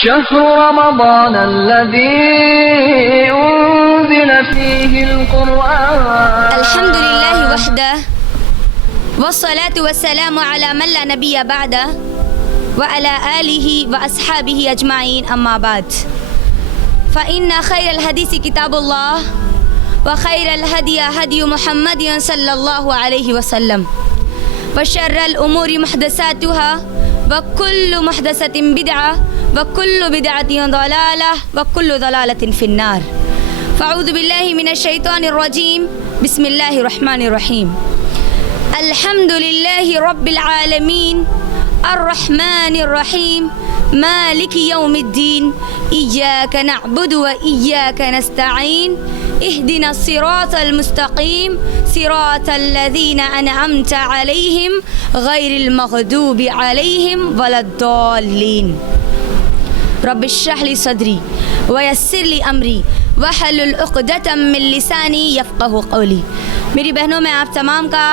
शहरु रमज़ान अल्लज़ी उन्ज़िल फ़ीहिल क़ुरआन अल्हम्दुलिल्लाहि वहदह वस्सलातु वस्सलामु अला मन ला नबिय्य बअदह व अला आलिहि व अस्हाबिहि अजमाइन अम्मा बाद फ़इन्न खैरल हदीस किताबुल्लाह व खैरल हदी हदी मुहम्मदिन सल्लल्लाहु अलैहि वसल्लम व शर्रल उमूरि मुहदसातुहा व कुल्लु मुहदसतिन बिदअह व कुल्लु बिदअतिन दलालह व कुल्लु दलालतिन फिन्नार फ़अऊज़ु बिल्लाहि मिनश शैतानिर रजीम बिस्मिल्लाहिर रहमानिर रहीम अल्हम्दुलिल्लाहि रब्बिल आलमीन अर्रहमानिर रहीम मालिकि यौमिद्दीन इय्याका नअबुदु व इय्याका नस्तईन इहदिना सिरातल मुस्तकीम सिरातल लज़ीना अनअमता अलैहिम गैरिल मग़दूबि अलैहिम वलद्दाल्लीन रब्बिश्रह ली सदरी व यस्सिर ली अमरी वहलुल उक़दतम मिन लिसानी यफ़क़हू क़ौली। मेरी बहनों, मैं आप तमाम का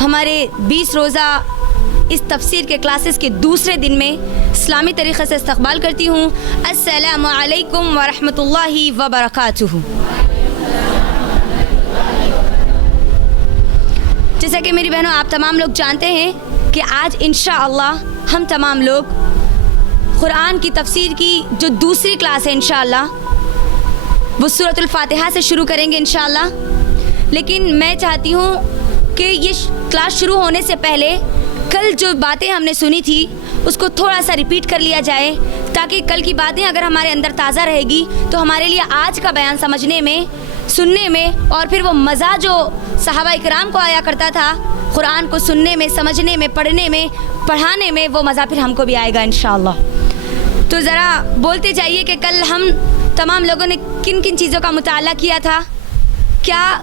हमारे 20 रोज़ा इस तफसीर के क्लासेस के दूसरे दिन में इस्लामी तरीक़े से इस्तक़बाल करती हूँ। अस्सलामु अलैकुम व रहमतुल्लाहि व बरकातुहू। जैसा कि मेरी बहनों, आप तमाम लोग जानते हैं कि आज इंशाअल्लाह हम तमाम लोग कुरान की तफसीर की जो दूसरी क्लास है इंशाअल्लाह वो सूरतुल फातिहा से शुरू करेंगे इंशाअल्लाह। लेकिन मैं चाहती हूँ कि ये क्लास शुरू होने से पहले कल जो बातें हमने सुनी थी उसको थोड़ा सा रिपीट कर लिया जाए, ताकि कल की बातें अगर हमारे अंदर ताज़ा रहेगी तो हमारे लिए आज का बयान समझने में, सुनने में और फिर वो मज़ा जो सहाबा इकराम को आया करता था कुरान को सुनने में, समझने में, पढ़ने में, पढ़ाने में, वो मज़ा फिर हमको भी आएगा इंशाअल्लाह। तो ज़रा बोलते जाइए कि कल हम तमाम लोगों ने किन किन चीज़ों का मुताला किया था, क्या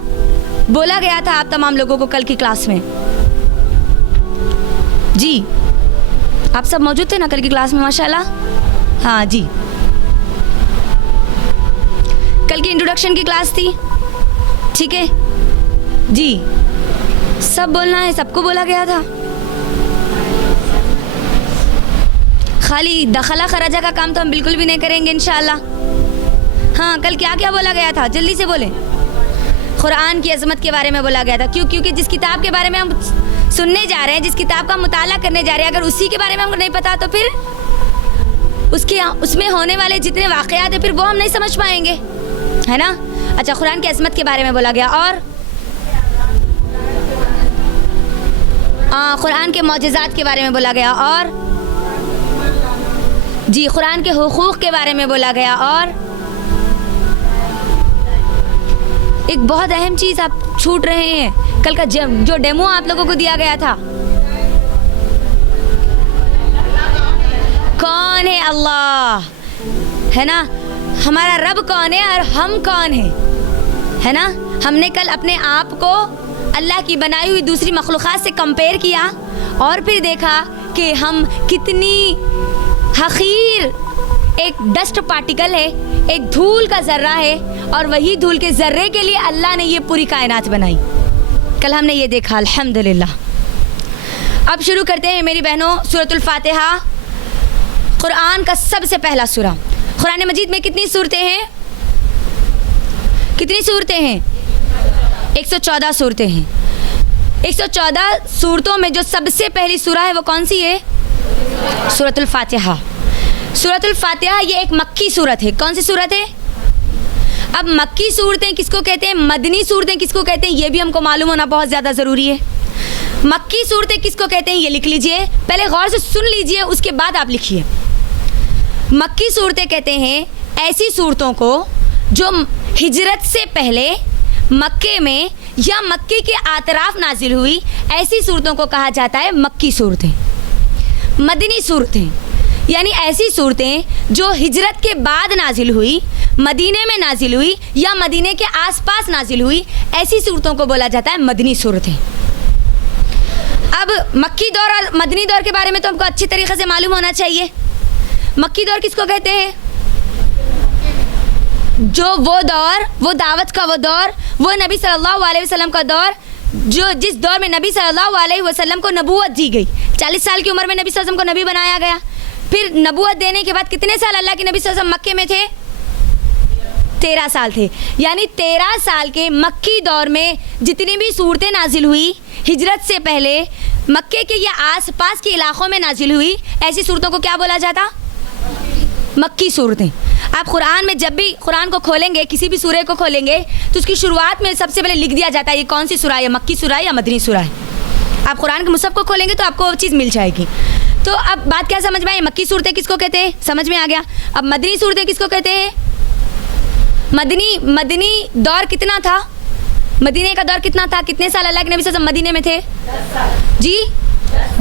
बोला गया था आप तमाम लोगों को कल की क्लास में। जी, आप सब मौजूद थे ना कल की क्लास में माशाल्लाह। हाँ जी, कल की इंट्रोडक्शन की क्लास थी, ठीक है जी। सब बोलना है, सबको बोला गया था। खाली दखला खराजा का काम तो हम बिल्कुल भी नहीं करेंगे इंशाअल्लाह। हाँ, कल क्या क्या बोला गया था, जल्दी से बोलें। कुरान की अज़मत के बारे में बोला गया था। क्योंकि जिस किताब के बारे में हम सुनने जा रहे हैं, जिस किताब का मुताला करने जा रहे हैं, अगर उसी के बारे में हमको नहीं पता तो फिर उसमें होने वाले जितने वाक़यात हैं फिर वो हम नहीं समझ पाएंगे, है ना। अच्छा, कुरान की अज़मत के बारे में बोला गया और कुरान के मौजज़ात के बारे में बोला गया और जी कुरान के हुकूक़ के बारे में बोला गया और एक बहुत अहम चीज़ आप छूट रहे हैं, कल का जो डेमो आप लोगों को दिया गया था। कौन है अल्लाह, है ना। हमारा रब कौन है और हम कौन है ना। हमने कल अपने आप को अल्लाह की बनाई हुई दूसरी मखलूक़ात से कंपेयर किया और फिर देखा कि हम कितनी हक़ीर एक डस्ट पार्टिकल है, एक धूल का ज़र्रा है, और वही धूल के ज़र्रे के लिए अल्लाह ने ये पूरी कायनात बनाई। कल हमने ये देखा अल्हम्दुलिल्लाह। अब शुरू करते हैं मेरी बहनों सूरतुल फातिहा, कुरान का सबसे पहला सूरा। कुरान मजीद में कितनी सूरतें हैं, कितनी सूरतें हैं? 114 सूरतें हैं। 114 सूरतों में जो सबसे पहली सूरा है वो कौन सी है? सूरतुल फातिहा। सूरतुल फातिहा ये एक मक्की सूरत है। कौन सी सूरत है? अब मक्की सूरतें किसको कहते हैं, मदनी सूरतें किसको कहते हैं, ये भी हमको मालूम होना बहुत ज़्यादा ज़रूरी है। मक्की सूरतें किसको कहते हैं ये लिख लीजिए, पहले गौर से सुन लीजिए, उसके बाद आप लिखिए। मक्की सूरतें कहते हैं ऐसी सूरतों को जो हिजरत से पहले मक्के में या मक्के के आतराफ नाजिल हुई, ऐसी सूरतों को कहा जाता है मक्की सूरतें। मदनी सूरतें यानी ऐसी सूरतें जो हिजरत के बाद नाजिल हुई, मदीने में नाजिल हुई या मदीने के आसपास नाजिल हुई, ऐसी सूरतों को बोला जाता है मदनी सूरतें। अब मक्की दौर और मदनी दौर के बारे में तो हमको अच्छी तरीके से मालूम होना चाहिए। मक्की दौर किसको कहते हैं? जो वो दौर, वो दावत का वो दौर, वो नबी सल्लल्लाहु अलैहि वसल्लम का दौर, जो जिस दौर में नबी सल्लल्लाहु अलैहि वसल्लम को नबूवत दी गई। 40 साल की उम्र में नबी सल्लल्लाहु अलैहि वसल्लम को नबी बनाया गया। फिर नबूवत देने के बाद कितने साल अल्लाह के नबी सल्लल्लाहु अलैहि वसल्लम मक्के में थे? 13 साल थे। यानी 13 साल के मक्की दौर में जितनी भी सूरतें नाजिल हुई हिजरत से पहले मक्के के या आसपास के इलाकों में नाजिल हुई, ऐसी सूरतों को क्या बोला जाता? मक्की सूरतें। आप कुरान में जब भी कुरान को खोलेंगे, किसी भी सूरह को खोलेंगे, तो उसकी शुरुआत में सबसे पहले लिख दिया जाता है ये कौन सी सूरह है, मक्की सूरह है या मदनी सूरह है। आप कुरान के मुसहफ को खोलेंगे तो आपको वो चीज़ मिल जाएगी। तो अब बात क्या समझ में आई? मक्की सूरतें किसको कहते हैं, समझ में आ गया। अब मदनी सूरतें किसको कहते हैं? मदनी दौर कितना था? मदीने का दौर कितना था? कितने साल अल्लाह के नबी सल्लल्लाहु अलैहि वसल्लम मदीने में थे? 10 साल जी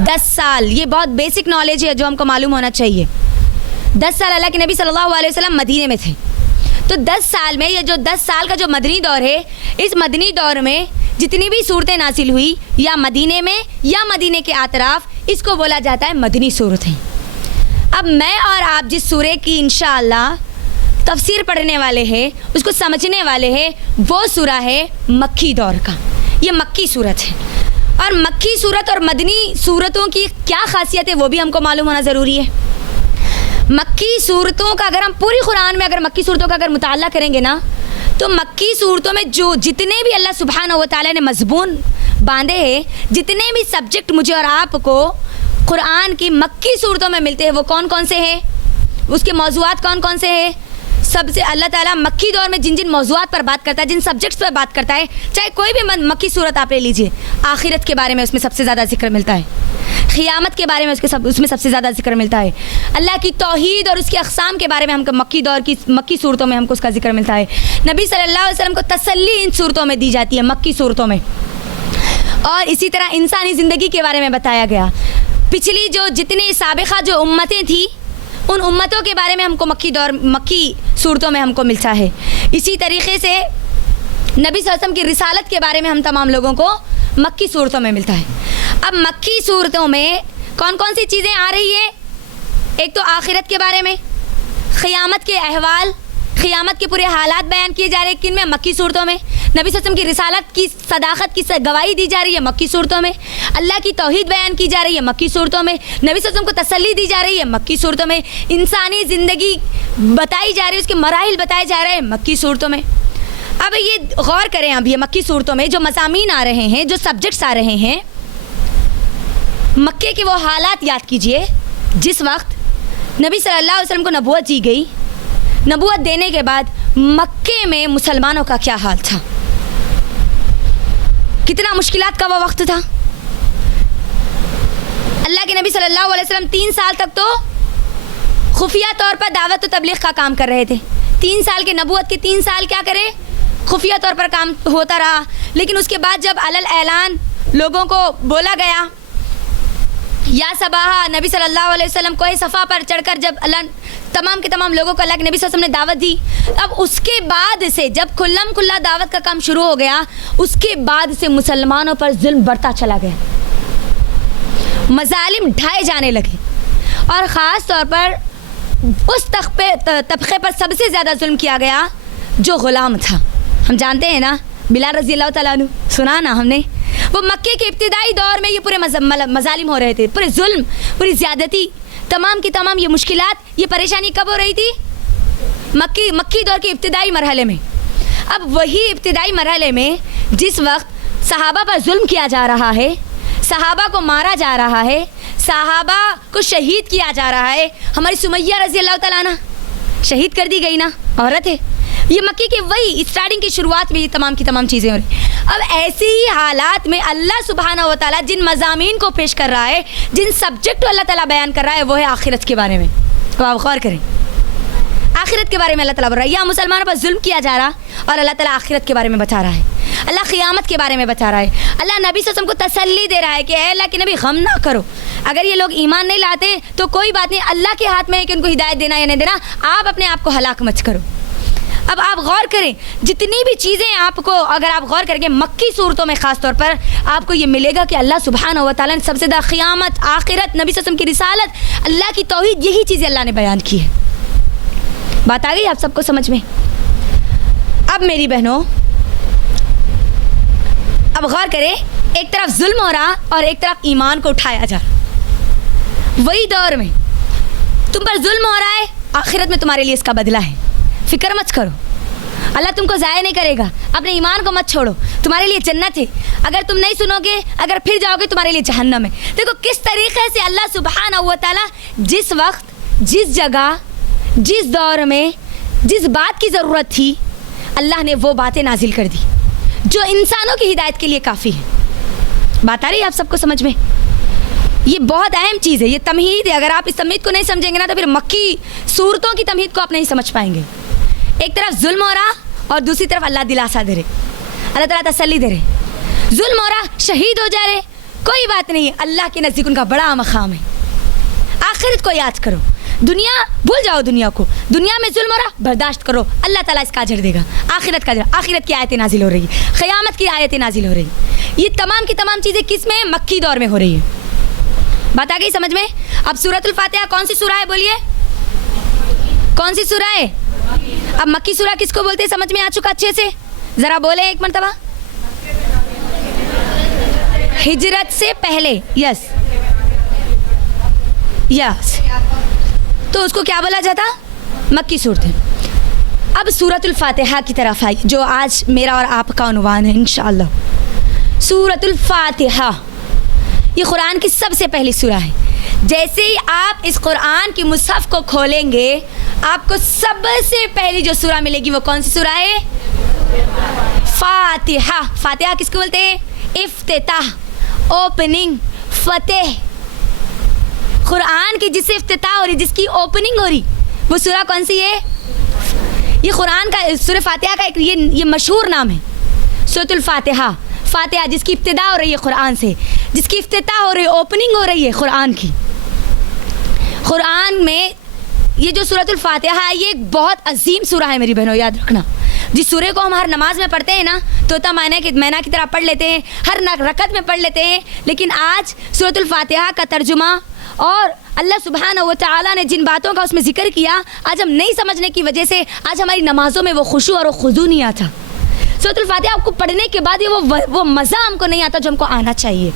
10 साल। ये बहुत बेसिक नॉलेज है जो हमको मालूम होना चाहिए। 10 साल अल्लाह के नबी सल्लल्लाहु अलैहि वसल्लम मदीने में थे। तो 10 साल में ये जो 10 साल का जो मदनी दौर है, इस मदनी दौर में जितनी भी सूरतें नाजिल हुई या मदीने में या मदीने के आतराफ, इसको बोला जाता है मदनी सूरतें। अब मैं और आप जिस सूरह की इंशाअल्लाह तफसीर पढ़ने वाले हैं, उसको समझने वाले हैं, वो सूरह है मक्की दौर का। ये मक्की सूरत है। और मक्की सूरत और मदनी सूरतों की क्या खासियत है वो भी हमको मालूम होना ज़रूरी है। मक्की सूरतों का अगर हम पूरी कुरान में अगर मक्की सूरतों का अगर मुताला करेंगे ना, तो मक्की सूरतों में जो जितने भी अल्लाह सुब्हानहू व तआला ने मज़बून बांधे हैं, जितने भी सब्जेक्ट मुझे और आपको कुरान की मक्की सूरतों में मिलते हैं, वो कौन कौन से हैं, उसके मौज़ूआत कौन कौन से हैं। सबसे अल्लाह ताला मक्की दौर में जिन जिन मौज़ूआत पर बात करता है, जिन सब्जेक्ट्स पर बात करता है, चाहे कोई भी मक्की सूरत आप ले लीजिए, आखिरत के बारे में उसमें सबसे ज़्यादा जिक्र मिलता है, क़ियामत के बारे में उसमें सबसे ज़्यादा जिक्र मिलता है, अल्लाह की तौहीद और उसकी अक़साम के बारे में हमको मक्की दौर की मक्की सूरतों में हमको उसका जिक्र मिलता है। नबी सल्लल्लाहु अलैहि वसल्लम को तसल्ली इन सूरतों में दी जाती है, मक्की सूरतों में। और इसी तरह इंसानी ज़िंदगी के बारे में बताया गया। पिछली जो जितने साबिक़ा जो उम्मतें थी, उन उम्मतों के बारे में हमको मक्की सूरतों में हमको मिलता है। इसी तरीक़े से नबी सल्लल्लाहु अलैहि वसल्लम की रिसालत के बारे में हम तमाम लोगों को मक्की सूरतों में मिलता है। अब मक्की सूरतों में कौन कौन सी चीज़ें आ रही है? एक तो आखिरत के बारे में, क़ियामत के अहवाल, क़ियामत के पूरे हालात बयान किए जा रहे हैं। किन में? मक्की सूरतों में। नबी सल्लल्लाहु अलैहि वसल्लम की रिसालत की सदाकत की गवाही दी जा रही है मक्की सूरतों में। अल्लाह की तौहीद बयान की जा रही है मक्की सूरतों में। नबी सल्लल्लाहु अलैहि वसल्लम को तसल्ली दी जा रही है मक्की सूरतों में। इंसानी ज़िंदगी बताई जा रही है, उसके मराहिल बताए जा रहे हैं मक्की सूरतों में। अब ये गौर करें, अब ये मक्की सूरतों में जो मज़ामीन आ रहे हैं, जो सब्जेक्ट्स आ रहे हैं, मक्के के वो हालात याद कीजिए जिस वक्त नबी सल्लल्लाहु अलैहि वसल्लम को नबूवत दी गई। नबूवत देने के बाद मक्के में मुसलमानों का क्या हाल था, कितना मुश्किलात का वो वक्त था। अल्लाह के नबी सल्लल्लाहु अलैहि वसल्लम 3 साल तक तो खुफिया तौर पर दावत व तबलीग का काम कर रहे थे। 3 साल के नबूवत के 3 साल क्या करे, खुफिया तौर पर काम होता रहा। लेकिन उसके बाद जब अलल ऐलान लोगों को बोला गया, या सबाहा नबी सल्लल्लाहु अलैहि वसल्लम कोई सफ़ा पर चढ़कर जब अल्लाह तमाम के तमाम लोगों को अल्लाह के नबी सल्लल्लाहु अलैहि वसल्लम ने दावत दी, अब उसके बाद से जब खुल्लम खुल्ला दावत का काम शुरू हो गया, उसके बाद से मुसलमानों पर जुल्म बढ़ता चला गया, मज़ालिम ढाए जाने लगे। और ख़ास तौर पर उस तबक़े पर सबसे ज़्यादा जुल्म किया गया जो ग़ुलाम था। हम जानते हैं ना, बिलाल रज़ी अल्लाह तआला अन्हु, सुना ना हमने। वो मक्के के इब्तिदाई दौर में ये पूरे मज़ालिम हो रहे थे, पूरे जुल्म, पूरी ज़्यादती, तमाम की तमाम ये मुश्किलात, ये परेशानी कब हो रही थी? मक्की दौर के इब्तिदाई मरहले में। अब वही इब्तिदाई मरहले में जिस वक्त सहाबा पर जुल्म किया जा रहा है, सहाबा को मारा जा रहा है, सहाबा को शहीद किया जा रहा है। हमारी सुमैया रज़ी अल्लाह तआला अन्हा शहीद कर दी गई ना, औरत है। ये मक्के के वही स्टार्टिंग की शुरुआत में ये तमाम की तमाम चीज़ें हो रही। अब ऐसी ही हालात में अल्लाह सुब्हानहू व तआला जिन मज़ामीन को पेश कर रहा है, जिन सब्जेक्ट को अल्लाह ताला बयान कर रहा है, वो है आखिरत के बारे में। तो आप गौर करें, आखिरत के बारे में अल्लाह ताला बोल रहा है। यहाँ मुसलमानों पर जुल्म किया जा रहा और अल्लाह ताला आखिरत के बारे में बता रहा है, अल्लाह क़ियामत के बारे में बता रहा है। अल्लाह नबी सल्लल्लाहु अलैहि वसल्लम को तसल्ली दे रहा है कि अल्लाह के नबी गम ना करो, अगर ये लोग ईमान नहीं लाते तो कोई बात नहीं, अल्लाह के हाथ में है कि उनको हिदायत देना या नहीं देना, आप अपने आप को हलाक मत करो। अब आप गौर करें, जितनी भी चीज़ें आपको अगर आप गौर करेंगे मक्की सूरतों में ख़ास तौर पर आपको ये मिलेगा कि अल्लाह सुब्हानहू व तआला ने सबसे ज़्यादा क़ियामत, आखिरत, नबी सल्लल्लाहु अलैहि वसल्लम की रिसालत, अल्लाह की तौहीद, यही चीज़ें अल्लाह ने बयान की है। बात आ गई आप सबको समझ में? अब मेरी बहनों, अब गौर करें, एक तरफ जुल्म हो रहा और एक तरफ ईमान को उठाया जा रहा। वही दौर में तुम पर जुल्म हो रहा है, आखिरत में तुम्हारे लिए इसका बदला है, फिक्र मत करो, अल्लाह तुमको ज़ाया नहीं करेगा, अपने ईमान को मत छोड़ो, तुम्हारे लिए जन्नत है, अगर तुम नहीं सुनोगे, अगर फिर जाओगे तुम्हारे लिए जहन्नम है। देखो किस तरीके से अल्लाह सुब्हानहू व तआला जिस वक्त, जिस जगह, जिस दौर में जिस बात की ज़रूरत थी, अल्लाह ने वो बातें नाजिल कर दी जो इंसानों की हिदायत के लिए काफ़ी है। बात आ रही है आप सबको समझ में? ये बहुत अहम चीज़ है, ये तमहीद है। अगर आप इस तमहीद को नहीं समझेंगे ना तो फिर मक्की सूरतों की तमहीद को आप नहीं समझ पाएंगे। एक तरफ जुल्म हो रहा और दूसरी तरफ अल्लाह दिलासा दे रहे, अल्लाह ताला तसल्ली दे रहे। जुल्म हो रहा, शहीद हो जा रहे, कोई बात नहीं है, अल्लाह के नज़दीक उनका बड़ा मकाम है। आखिरत को याद करो, दुनिया भूल जाओ, दुनिया को, दुनिया में जुल्म हो रहा बर्दाश्त करो, अल्लाह ताला इसका अजर देगा। आखिरत का अजर, आखिरत की आयतें नाजिल हो रही है, क़यामत की आयतें नाजिल हो रही है। ये तमाम की तमाम चीज़ें किस में? मक्की दौर में हो रही है। बात आ गई समझ में? अब सूरतुल फातिहा कौन सी सूरा है? बोलिए कौन सी सूरा है? अब मक्की सूरा किसको बोलते हैं समझ में आ चुका अच्छे से? ज़रा बोले एक मरतबा। हिजरत से पहले, यस यस, तो उसको क्या बोला जाता? मक्की सूरतें। अब सूरतुल फातिहा की तरफ आई जो आज मेरा और आपका उन्वान है इंशाअल्लाह। सूरतुल फातिहा ये कुरान की सबसे पहली सूरा है। जैसे ही आप इस कुरान की मुसहफ को खोलेंगे आपको सबसे पहली जो सूरा मिलेगी वो कौन सी सूरा है? फातिहा। फातिहा किसको बोलते हैं? इफ्तिताह, ओपनिंग, फतेह। कुरान की जिससे इफ्तिताह हो रही, जिसकी ओपनिंग हो रही, वो सूरा कौन सी है? ये कुरान का, सूरह फातिहा का एक ये मशहूर नाम है, सूरतुल फातिहा। फातिहा जिसकी इब्तिदा हो रही है कुरान से, जिसकी इफ्तिताह हो रही है, ओपनिंग हो रही है कुरान की। कुरान में ये जो सूरतुल फातिहा है ये एक बहुत अजीम सूरा है मेरी बहनों, याद रखना। जिस सूरे को हम हर नमाज में पढ़ते हैं ना, तोता मैना की तरह पढ़ लेते हैं, हर रकत में पढ़ लेते हैं, लेकिन आज सूरतुल फातिहा का तर्जुमा और अल्लाह सुब्हानहू व तआला ने जिन बातों का उसमें जिक्र किया, आज हम नहीं समझने की वजह से आज हमारी नमाजों में वो खुशू और वो खुजू नहीं आता। सूरतुल फातिहा आपको पढ़ने के बाद ये वो मज़ा हमको नहीं आता जो हमको आना चाहिए।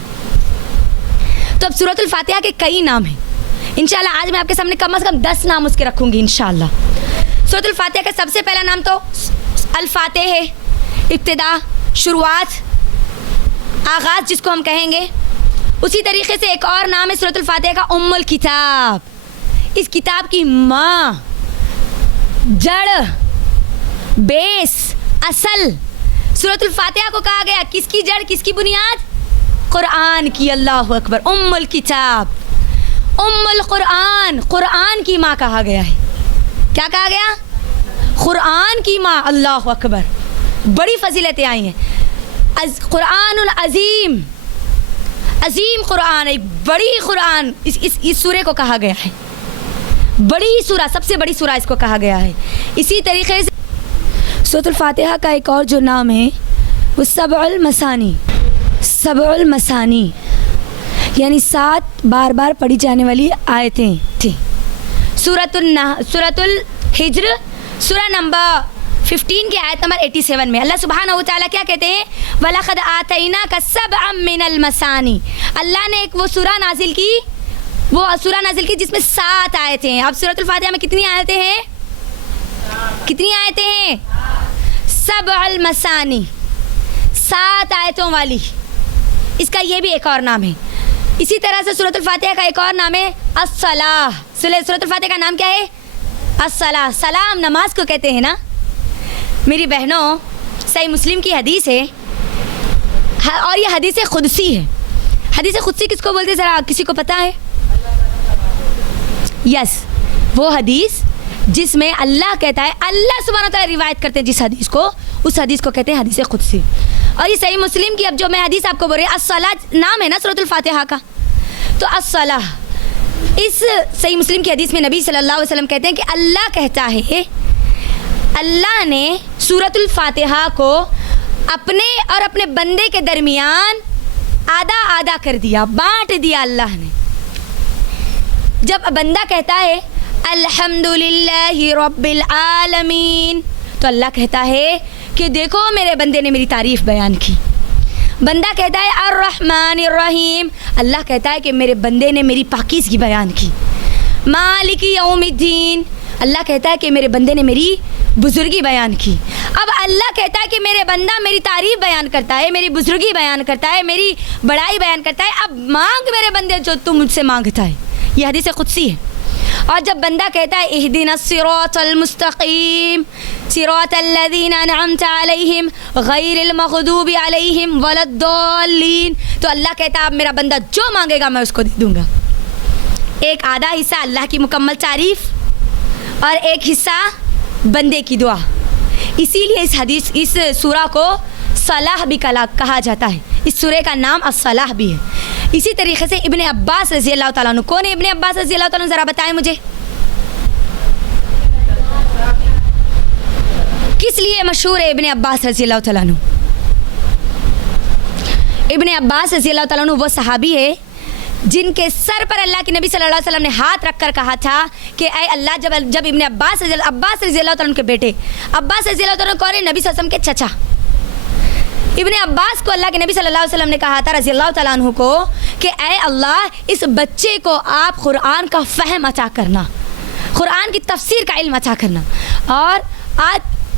तो अब सूरतुल फातिहा के कई नाम हैं, इंशाल्लाह आज मैं आपके सामने कम से कम 10 नाम उसके रखूँगी इंशाल्लाह। सूरतुल फातिहा का सबसे पहला नाम तो अल-फातिह है, इब्तिदा, शुरुआत, आगाज़ जिसको हम कहेंगे। उसी तरीके से एक और नाम है सूरतुल फातिहा का उम्मुल किताब, इस किताब की माँ, जड़, बेस, असल। सूरतुल फातिहा को कहा गया किसकी जड़, किसकी बुनियाद? कुरान की। अल्लाहु अकबर। उम्मुल किताब, उम्मुल कुरान, कुरान की माँ कहा गया है। क्या कहा गया? कुरान की माँ। अल्लाहु अकबर। बड़ी फजीलतें आई हैं। कुरानुल अजीम, अजीम कुरान, एक बड़ी कुरान इस सूरे को कहा गया है। बड़ी सूरा, सबसे बड़ी सूरा इसको कहा गया है। इसी तरीके से सूरतुल फातिहा का एक और जो नाम है वो सबउल मसानी, सबउल मसानी यानी 7 बार बार पढ़ी जाने वाली आयतें थी। सूरतुल हिज्र सूरा नंबर 15 की आयत नंबर 87 में अल्लाह सुब्हानहू व तआला क्या कहते हैं? वलक़द आतैनाका सबअम मिनल मसानी। अल्लाह ने एक वो सूरा नाजिल की जिसमें 7 आयतें हैं। अब सूरतुल फातिहा में कितनी आयतें हैं? कितनी आयतें हैं? सबअल मसानी, 7 आयतों वाली। इसका ये भी एक और नाम है। इसी तरह से सूरतुल फातिहा का एक और नाम है अस्सलाह। सूरतुल फातिहा का नाम क्या है? अस्सलाह। सलाम नमाज को कहते हैं ना मेरी बहनों। सही मुस्लिम की हदीस है और ये हदीस खुदसी है। हदीस खुदसी किसको बोलते हैं ज़रा किसी को पता है? यस, वो हदीस जिसमें अल्लाह कहता है, अल्लाह सुब्हानहू व तआला रिवायत करते हैं जिस हदीस को, उस हदीस को कहते हैं हदीस खुदसी। और ये सही मुस्लिम की, अब जो मैं हदीस आपको बोल रही हूँ, अस्सलाह नाम है ना सूरतुल फातिहा का, तो अस्सलाह, इस सही मुस्लिम की हदीस में नबी सल्लल्लाहु अलैहि वसल्लम कहते हैं कि अल्लाह कहता है, अल्लाह ने सूरतुल फातिहा को अपने और अपने बंदे के दरमियान आधा आधा कर दिया, बांट दिया अल्लाह ने। जब बंदा कहता है अल्हम्दुलिल्लाहि रब्बिल आलमीन, तो अल्लाह कहता है कि देखो मेरे बंदे ने मेरी तारीफ़ बयान की। बंदा कहता है अर्रहमानिर रहीम, अल्लाह कहता है कि मेरे बंदे ने मेरी पाकीज़गी बयान की। मालिक यौमिद्दीन। अल्लाह कहता है कि मेरे बंदे ने मेरी बुजुर्गी बयान की। अब अल्लाह कहता है कि मेरे बंदा मेरी तारीफ बयान करता है, मेरी बुजुर्गी बयान करता है, मेरी बड़ाई बयान करता है। अब मांग मेरे बंदे जो तू मुझसे मांगता है। यह हदीस कुदसी है। और जब बंदा कहता है इहदिनस सिरातल मुस्तकीम सिरातल लज़ीना अनअमता अलैहिम गैरिल मग़दूबि अलैहिम वलद्दाल्लीन, तो अल्लाह कहता है अब मेरा बंदा जो मांगेगा मैं उसको दे दूंगा। एक आधा हिस्सा अल्लाह की मुकम्मल तारीफ और एक हिस्सा बंदे की दुआ। इसीलिए इस सूरा को सलाह भी कहा जाता है। इस सूरे का नाम अस्सलाह भी है। इसी तरीके से इब्ने अब्बास रज़ी अल्लाह ताला अन्हु, कौन है इब्ने अब्बास रज़ी अल्लाह ताला अन्हु, ज़रा बताएं मुझे। किस लिए मशहूर है इब्ने अब्बास रज़ी अल्लाह ताला अन्हु? इब्ने अब्बास रज़ी अल्लाह ताला अन्हु वो सहाबी है जिनके सर पर अल्लाह के नबी सल्लल्लाहु अलैहि वसल्लम ने हाथ रखकर कहा था कि ऐ अल्लाह, जब इब्ने अब्बास रज़ी अल्लाह ताला के बेटे अब्बास रज़ी अल्लाह ताला कौन है? नबी सल्लल्लाहु अलैहि वसल्लम के चचा। इब्ने अब्बास को अल्लाह के नबी सल्लल्लाहु अलैहि वसल्लम ने कहा था रज़ी अल्लाह ताला अन्हु को कि ऐ अल्लाह, इस बच्चे को आप कुरान का फ़हम अता करना, कुरान की तफसीर का इल्म अता करना। और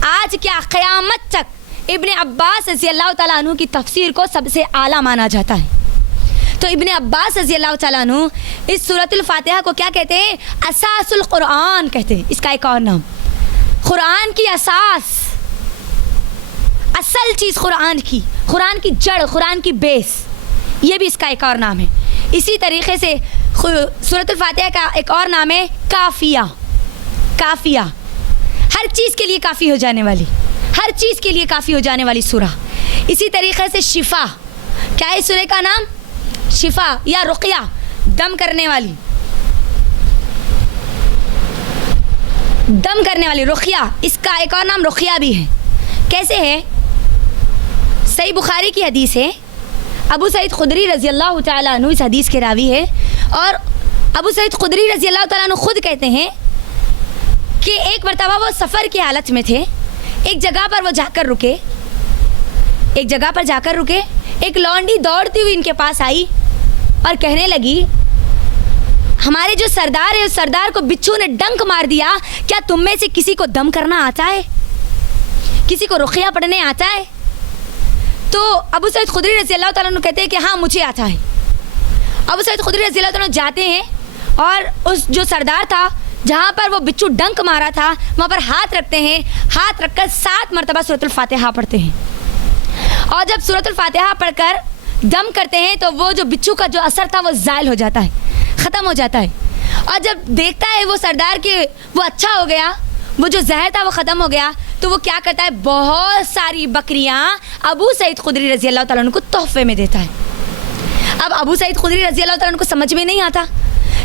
आज क्या क़यामत तक इब्ने अब्बास रज़ी अल्लाह ताला अन्हु की तफसीर को सबसे आला माना जाता है। तो इब्ने अब्बास रज़ी अल्लाह ताला अन्हु इस सूरतुल फातिहा को क्या कहते हैं? असासुल कुरान कहते हैं। इसका एक और नाम, कुरान की असास, असल चीज़ कुरान की जड़, कुरान की बेस, ये भी इसका एक और नाम है। इसी तरीके से सूरतुल फातिहा का एक और नाम है काफ़िया। काफ़िया हर चीज़ के लिए काफ़ी हो जाने वाली, हर चीज़ के लिए काफ़ी हो जाने वाली सूरा। इसी तरीके से शिफा, क्या है सूरे का नाम? शिफा या रुक़या, दम करने वाली, दम करने वाली रुक़या। इसका एक और नाम रुक़या भी है। कैसे है? सही बुखारी की हदीस है। अबू सईद खुदरी रज़ी अल्लाह ताला अन्हु इस हदीस के रावी है। और अबू सईद खुदरी रज़ी अल्लाह ताला अन्हु खुद कहते हैं कि एक मरतबा वो सफ़र की हालत में थे। एक जगह पर वो जाकर रुके, एक जगह पर जाकर रुके। एक लौंडी दौड़ती हुई इनके पास आई और कहने लगी, हमारे जो सरदार है उस सरदार को बिच्छू ने डंक मार दिया, क्या तुम में से किसी को दम करना आता है? किसी को रुक़या पढ़ने आता है? तो अबू सईद खुदरी रज़ी अल्लाह ताला अन्हु कहते हैं कि हाँ मुझे आता है। अबू सईद खुदरी रज़ी अल्लाह ताला अन्हु जाते हैं और उस जो सरदार था जहाँ पर वो बिच्छू डंक मारा था वहाँ पर हाथ रखते हैं। हाथ रखकर 7 मरतबा सूरतुल फातिहा पढ़ते हैं। और जब सूरतुल फातिहा पढ़कर दम करते हैं तो वो जो बिच्छू का जो असर था वो ज़ाइल हो जाता है, ख़त्म हो जाता है। और जब देखता है वो सरदार के वो अच्छा हो गया, वो जो जहर था वो ख़त्म हो गया, तो वो क्या करता है, बहुत सारी बकरियाँ अबू सईद खुदरी रज़ी अल्लाह ताला अन्हु को तोहफे में देता है। अब अबू सईद खुदरी रज़ी अल्लाह ताला अन्हु को समझ में नहीं आता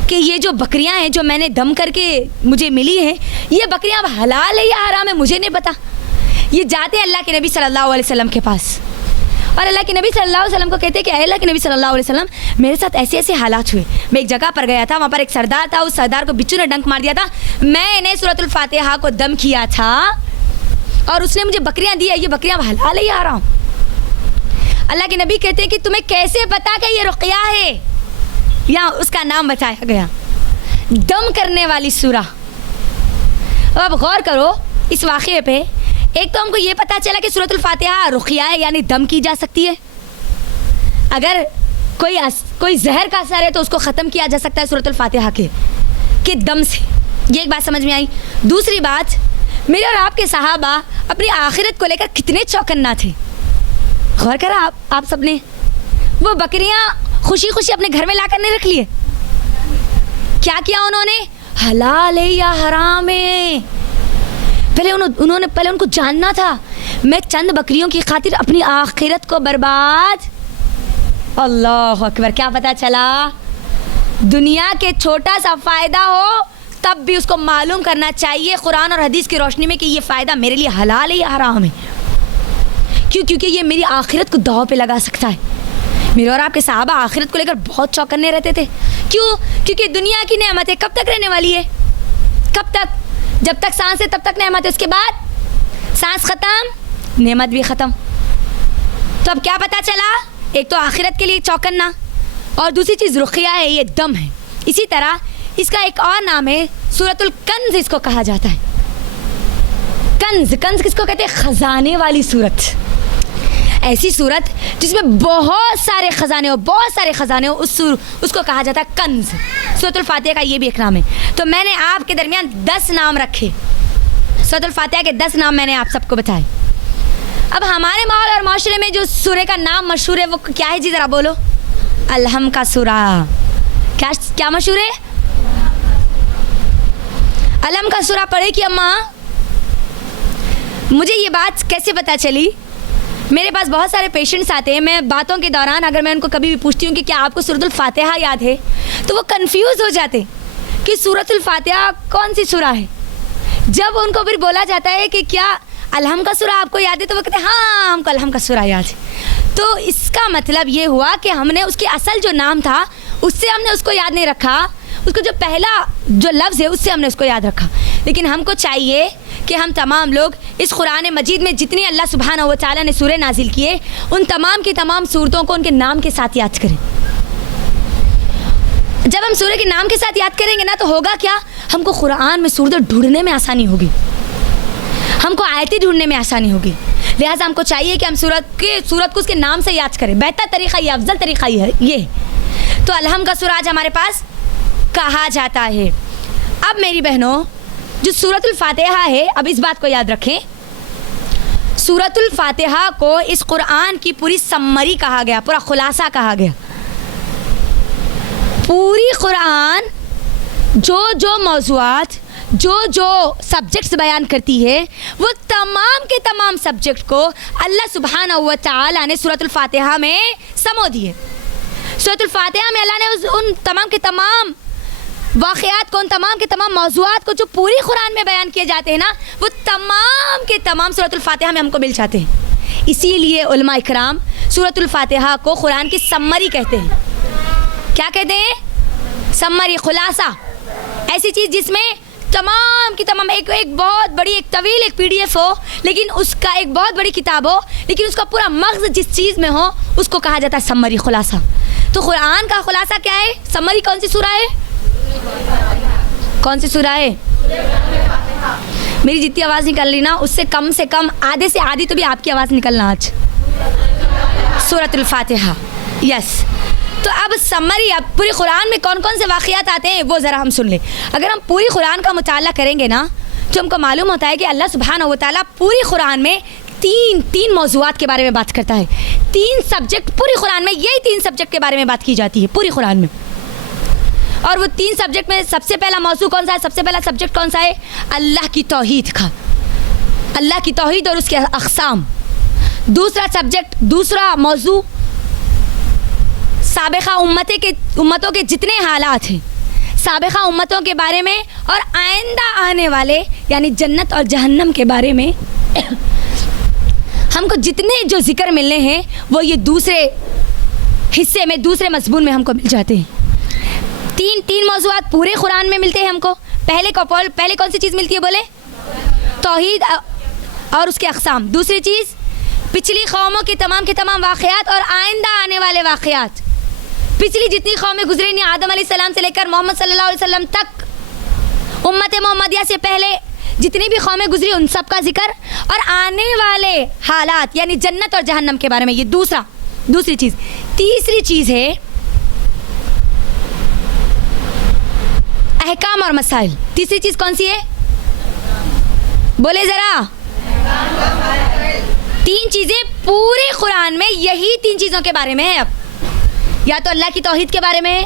कि ये जो बकरियां हैं जो मैंने दम करके मुझे मिली हैं, ये बकरियां अब हलाल है या हराम है मुझे नहीं पता। ये जाते हैं अल्लाह के नबी सल्लल्लाहु अलैहि वसल्लम के पास और अल्लाह के नबी सल्लल्लाहु अलैहि वसल्लम को कहते हैं कि अल्लाह के नबी सल्लल्लाहु अलैहि वसल्लम, मेरे साथ ऐसे ऐसे हालात हुए। मैं एक जगह पर गया था, वहाँ पर एक सरदार था, उस सरदार को बिच्छू ने डंक मार दिया था। मैंने सूरतुल फातिहा को दम किया था और उसने मुझे बकरियाँ दी है, ये बकरियाँ हलाल है या हराम? अल्लाह के नबी कहते हैं कि तुम्हें कैसे पता कि ये रुक़या है? यहाँ उसका नाम बताया गया, दम करने वाली सूरा। अब आप गौर करो इस वाक़े पे। एक तो हमको ये पता चला कि सूरतुल फातिहा रुक़या है, यानी दम की जा सकती है। अगर कोई जहर का असर है तो उसको ख़त्म किया जा सकता है सूरतुल फातिहा के दम से। ये एक बात समझ में आई। दूसरी बात, मेरे और आपके सहाबा अपनी आखिरत को लेकर कितने चौकन्ना थे। गौर करा आप सबने, वो बकरियाँ खुशी खुशी अपने घर में लाकर नहीं रख लिए। क्या किया उन्होंने? हलाल है या हराम है, पहले उनको जानना था। मैं चंद बकरियों की खातिर अपनी आखिरत को बर्बाद। अल्लाह अकबर। क्या पता चला? दुनिया के छोटा सा फ़ायदा हो तब भी उसको मालूम करना चाहिए कुरान और हदीस की रोशनी में कि ये फ़ायदा मेरे लिए हलाल है या हराम है। क्यों? क्योंकि ये मेरी आखिरत को दाव पे लगा सकता है। मेरे और आपके सहाबा आखिरत को लेकर बहुत चौकन्ने रहते थे। क्यों? क्योंकि दुनिया की नेमतें कब तक रहने वाली है? कब तक? जब तक सांस है तब तक नेमत है, उसके बाद सांस ख़त्म, नेमत भी ख़त्म। तो अब क्या पता चला? एक तो आखिरत के लिए चौकन्ना और दूसरी चीज़ रुक़या है, ये दम है। इसी तरह इसका एक और नाम है सूरतुल कंज, इसको कहा जाता है। कंज, कंज किसको कहते हैं? खजाने वाली सूरत। ऐसी सूरत जिसमें बहुत सारे खजाने हो, बहुत सारे खजाने हो, उसको कहा जाता है कंज। सूरतुल फातिहा का ये भी एक नाम है। तो मैंने आपके दरमियान 10 नाम रखे, सूरतुल फातिहा के 10 नाम मैंने आप सबको बताए। अब हमारे माहौल और माशरे में जो सूरे का नाम मशहूर है वो क्या है जी? ज़रा बोलो। अलहम का सूरा। क्या मशहूर है? अलहम का सूरा पढ़े कि अम्मा? मुझे ये बात कैसे पता चली? मेरे पास बहुत सारे पेशेंट्स आते हैं, मैं बातों के दौरान अगर मैं उनको कभी भी पूछती हूँ कि क्या आपको सूरतुल फातिहा याद है, तो वो कंफ्यूज हो जाते कि सूरतुल फातिहा कौन सी सूरा है। जब उनको फिर बोला जाता है कि क्या अलहम का सूरा आपको याद है, तो वो कहते हैं हाँ हमको अलहम का सूरा याद है। तो इसका मतलब ये हुआ कि हमने उसके असल जो नाम था उससे हमने उसको याद नहीं रखा, उसको जो पहला जो लफ्ज़ है उससे हमने उसको याद रखा। लेकिन हमको चाहिए कि हम तमाम लोग इस कुरान मजीद में जितनी अल्लाह सुब्हानहू व तआला ने सूरह नाजिल किए उन तमाम की तमाम सूरतों को उनके नाम के साथ याद करें। जब हम सूरह के नाम के साथ याद करेंगे ना, तो होगा क्या? हमको कुरान में सूरत ढूंढने में आसानी होगी, हमको आयतें ढूंढने में आसानी होगी। लिहाजा हमको चाहिए कि हम सूरत को उसके नाम से याद करें। बेहतर तरीक़ा ये, अफजल तरीक़ा ये। तो अलहम का सूरा आज हमारे पास कहा जाता है। अब मेरी बहनों, जो सूरतुल फातिहा है, अब इस बात को याद रखें, सूरतुल फातिहा को इस कुरान की पूरी सम्मरी कहा गया, पूरा खुलासा कहा गया। पूरी कुरान जो मौज़ूआत, जो सब्जेक्ट्स बयान करती है, वो तमाम के तमाम सब्जेक्ट को अल्लाह सुब्हानहू व तआला ने सूरतुल फातिहा में समो दिए। सूरतुल फातिहा में अल्लाह ने उन तमाम के तमाम वाक़यात को, उन तमाम के तमाम मौज़ूआत को जो पूरी कुरान में बयान किए जाते हैं ना, वो तमाम के तमाम सूरतुल फातिहा में हमको मिल जाते हैं। इसीलिए उलमा इकराम सूरतुल फातिहा को कुरान की सम्मरी कहते हैं। क्या कहते हैं? सम्मरी, खुलासा। ऐसी चीज़ जिसमें तमाम की तमाम एक बहुत बड़ी, एक तवील एक PDF हो, लेकिन उसका एक बहुत बड़ी किताब हो, लेकिन उसका पूरा मग़ज़ जिस चीज़ में हो उसको कहा जाता है सम्मरी, खुलासा। तो कुरान का खुलासा क्या है? सम्मरी कौन सी सूरा है? कौन सी सूरा है? मेरी जितनी आवाज़ निकल रही ना, उससे कम से कम आधे से आधी तो भी आपकी आवाज़ निकलना आज। सूरतुल फातिहा, यस। तो अब सम्मरी, अब पूरी कुरान में कौन कौन से वाक़यात आते हैं वो ज़रा हम सुन लें। अगर हम पूरी कुरान का मुताला करेंगे ना, तो हमको मालूम होता है कि अल्लाह सुब्हानहू व तआला पूरी कुरान में तीन मौज़ूआत के बारे में बात करता है। 3 सब्जेक्ट पूरी कुरान में, यही 3 सब्जेक्ट के बारे में बात की जाती है पूरी कुरान में। और वो 3 सब्जेक्ट में सबसे पहला मौज़ू कौन सा है? सबसे पहला सब्जेक्ट कौन सा है? अल्लाह की तौहीद का, अल्लाह की तौहीद और उसके अक़साम। दूसरा सब्जेक्ट, दूसरा मौज़ू साबिक़ा उम्मतों के जितने हालात हैं, साबिक़ा उम्मतों के बारे में और आइंदा आने वाले यानी जन्नत और जहन्नम के बारे में हमको जितने जो ज़िक्र मिलने हैं वो ये दूसरे हिस्से में, दूसरे मज़मून में हमको मिल जाते हैं। तीन मौज़ूआत पूरे कुरान में मिलते हैं हमको। पहले कौन सी चीज़ मिलती है? बोले तौहीद और उसके अक़साम। दूसरी चीज़ पिछली कौमों के तमाम वाक़यात और आइंदा आने वाले वाक़यात। पिछली जितनी कौमें गुजरी नहीं, आदम अलैहिस्सलाम से लेकर मोहम्मद सल्लल्लाहु अलैहि वसल्लम तक, उम्मत मोहम्मदिया से पहले जितनी भी कौमें गुजरी उन सब का जिक्र, और आने वाले हालात यानी जन्नत और जहन्नम के बारे में। ये दूसरी चीज़। तीसरी चीज़ है अहकाम और मसाइल। तीसरी चीज़ कौन सी है? बोले ज़रा। 3 चीज़ें पूरे कुरान में, यही 3 चीज़ों के बारे में है। अब या तो अल्लाह की तौहीद के बारे में,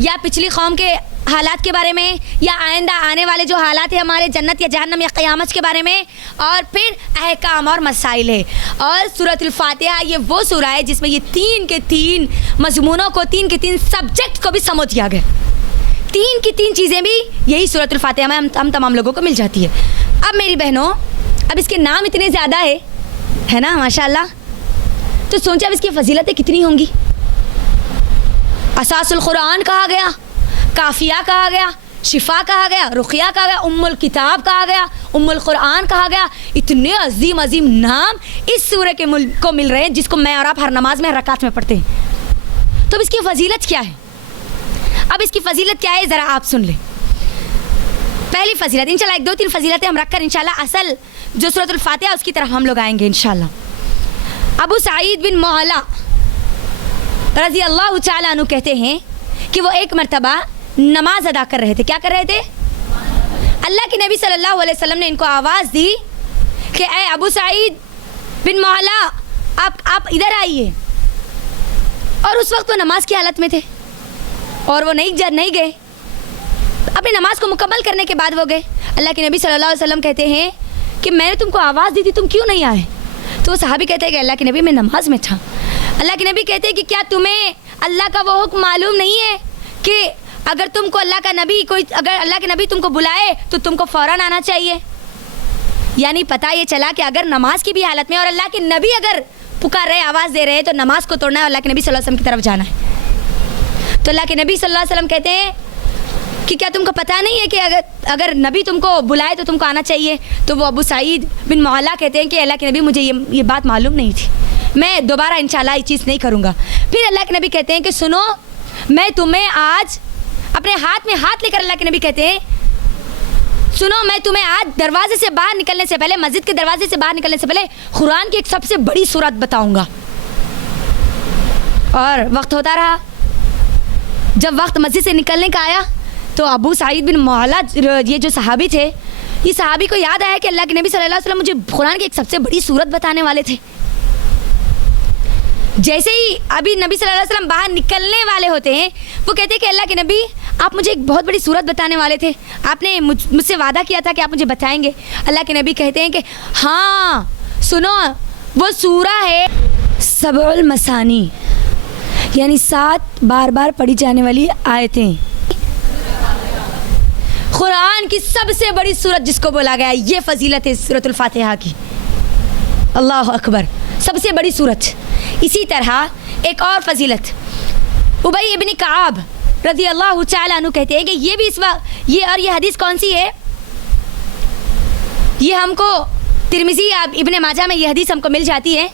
या पिछली कौम के हालात के बारे में, या आइंदा आने वाले जो हालात है हमारे जन्नत या जहन्नम या क़यामत के बारे में, और फिर अहकाम और मसाइल है। और सूरतुल फातिहा ये वो सूरा है जिसमें ये 3 के 3 मज़मूनों को, 3 के 3 सब्जेक्ट को भी समझ दिया गया। 3 की 3 चीज़ें भी यही सूरतुल फातिहा में हम तमाम लोगों को मिल जाती है। अब मेरी बहनों, अब इसके नाम इतने ज़्यादा है ना माशाअल्लाह, तो सोचा अब इसकी फ़जीलतें कितनी होंगी। असासुल कुरान कहा गया, काफ़िया कहा गया, शिफा कहा गया, रुक़िया कहा गया, उम्मुल किताब कहा गया, उम्मुल कुरान कहा गया। इतने अजीम नाम इस सूरह के को मिल रहे हैं जिसको मैं और आप हर नमाज में, हर रकात में पढ़ते हैं। तो अब इसकी फ़जीलत क्या है? अब इसकी फ़जीलत क्या है ज़रा आप सुन लें। पहली फजीलत, इंशाल्लाह एक दो तीन फजीलतें हम रखकर इंशाल्लाह असल जो सूरतुल फातिहा उसकी तरफ हम लोग आएंगे इंशाल्लाह। अबू सईद बिन मौला रज़ी अल्लाह तआला अन्हु कहते हैं कि वो एक मरतबा नमाज अदा कर रहे थे। क्या कर रहे थे? अल्लाह के नबी सल्लल्लाहु अलैहि वसल्लम ने इनको आवाज़ दी कि ए अबू सईद बिन मौला आप इधर आइए। और उस वक्त वो नमाज की हालत में थे और वो नहीं गए। अपनी नमाज को मुकम्मल करने के बाद वो गए। अल्लाह के नबी सल्लल्लाहु अलैहि वसल्लम कहते हैं कि मैंने तुमको आवाज़ दी थी, तुम क्यों नहीं आए? तो वो सहाबी कहते हैं कि अल्लाह के नबी मैं नमाज में था। अल्लाह के नबी कहते हैं कि क्या तुम्हें अल्लाह का वो हुक्म मालूम नहीं है कि अगर तुमको अगर अल्लाह के नबी तुमको बुलाए तो तुमको फ़ौरन आना चाहिए। यानी पता ये चला कि अगर नमाज की भी हालत में और अल्लाह के नबी अगर पुकार रहे, आवाज़ दे रहे हैं, तो नमाज को तोड़ना है, अल्लाह के नबी सल्लल्लाहु अलैहि वसल्लम की तरफ जाना है। तो अल्लाह के नबी सल्लल्लाहु अलैहि वसल्लम कहते हैं कि क्या तुमको पता नहीं है कि अगर नबी तुमको बुलाए तो तुमको आना चाहिए? तो वो अबू सईद बिन मौला कहते हैं कि अल्लाह के नबी मुझे ये बात मालूम नहीं थी, मैं दोबारा इंशाल्लाह ये चीज़ नहीं करूँगा। फिर अल्लाह के नबी कहते हैं कि सुनो, मैं तुम्हें आज अपने हाथ में हाथ लेकर अल्लाह के नबी कहते हैं सुनो, मैं तुम्हें आज दरवाजे से बाहर निकलने से पहले, मस्जिद के दरवाजे से बाहर निकलने से पहले कुरान की एक सबसे बड़ी सूरत बताऊंगा। और वक्त होता रहा। जब वक्त मस्जिद से निकलने का आया तो अबू सईद बिन मौला ये जो सहाबी थे, ये सहाबी को याद आया कि अल्लाह के नबी सल्लल्लाहु अलैहि वसल्लम मुझे कुरान की एक सबसे बड़ी सूरत बताने वाले थे। जैसे ही अभी नबी सल्लल्लाहु अलैहि वसल्लम बाहर निकलने वाले होते हैं, वो कहते हैं कि अल्लाह के नबी आप मुझे एक बहुत बड़ी सूरत बताने वाले थे, आपने मुझसे वादा किया था कि आप मुझे बताएंगे। अल्लाह के नबी कहते हैं कि हाँ सुनो, वो सूरा है सबउल मसानी, यानी 7 बार बार पढ़ी जाने वाली आयतें। कुरान की सबसे बड़ी सूरत जिसको बोला गया, ये फजीलत है सूरतुल फातिहा की। अल्लाह अकबर, सबसे बड़ी सूरत। इसी तरह एक और फजीलत, उबई इब्न काब रज़ी अल्लाह तआला अन्हु कहते हैं कि ये भी इस वक्त ये हदीस कौन सी है? ये हमको तिरमिज़ी इब्न माजा में ये हदीस हमको मिल जाती है।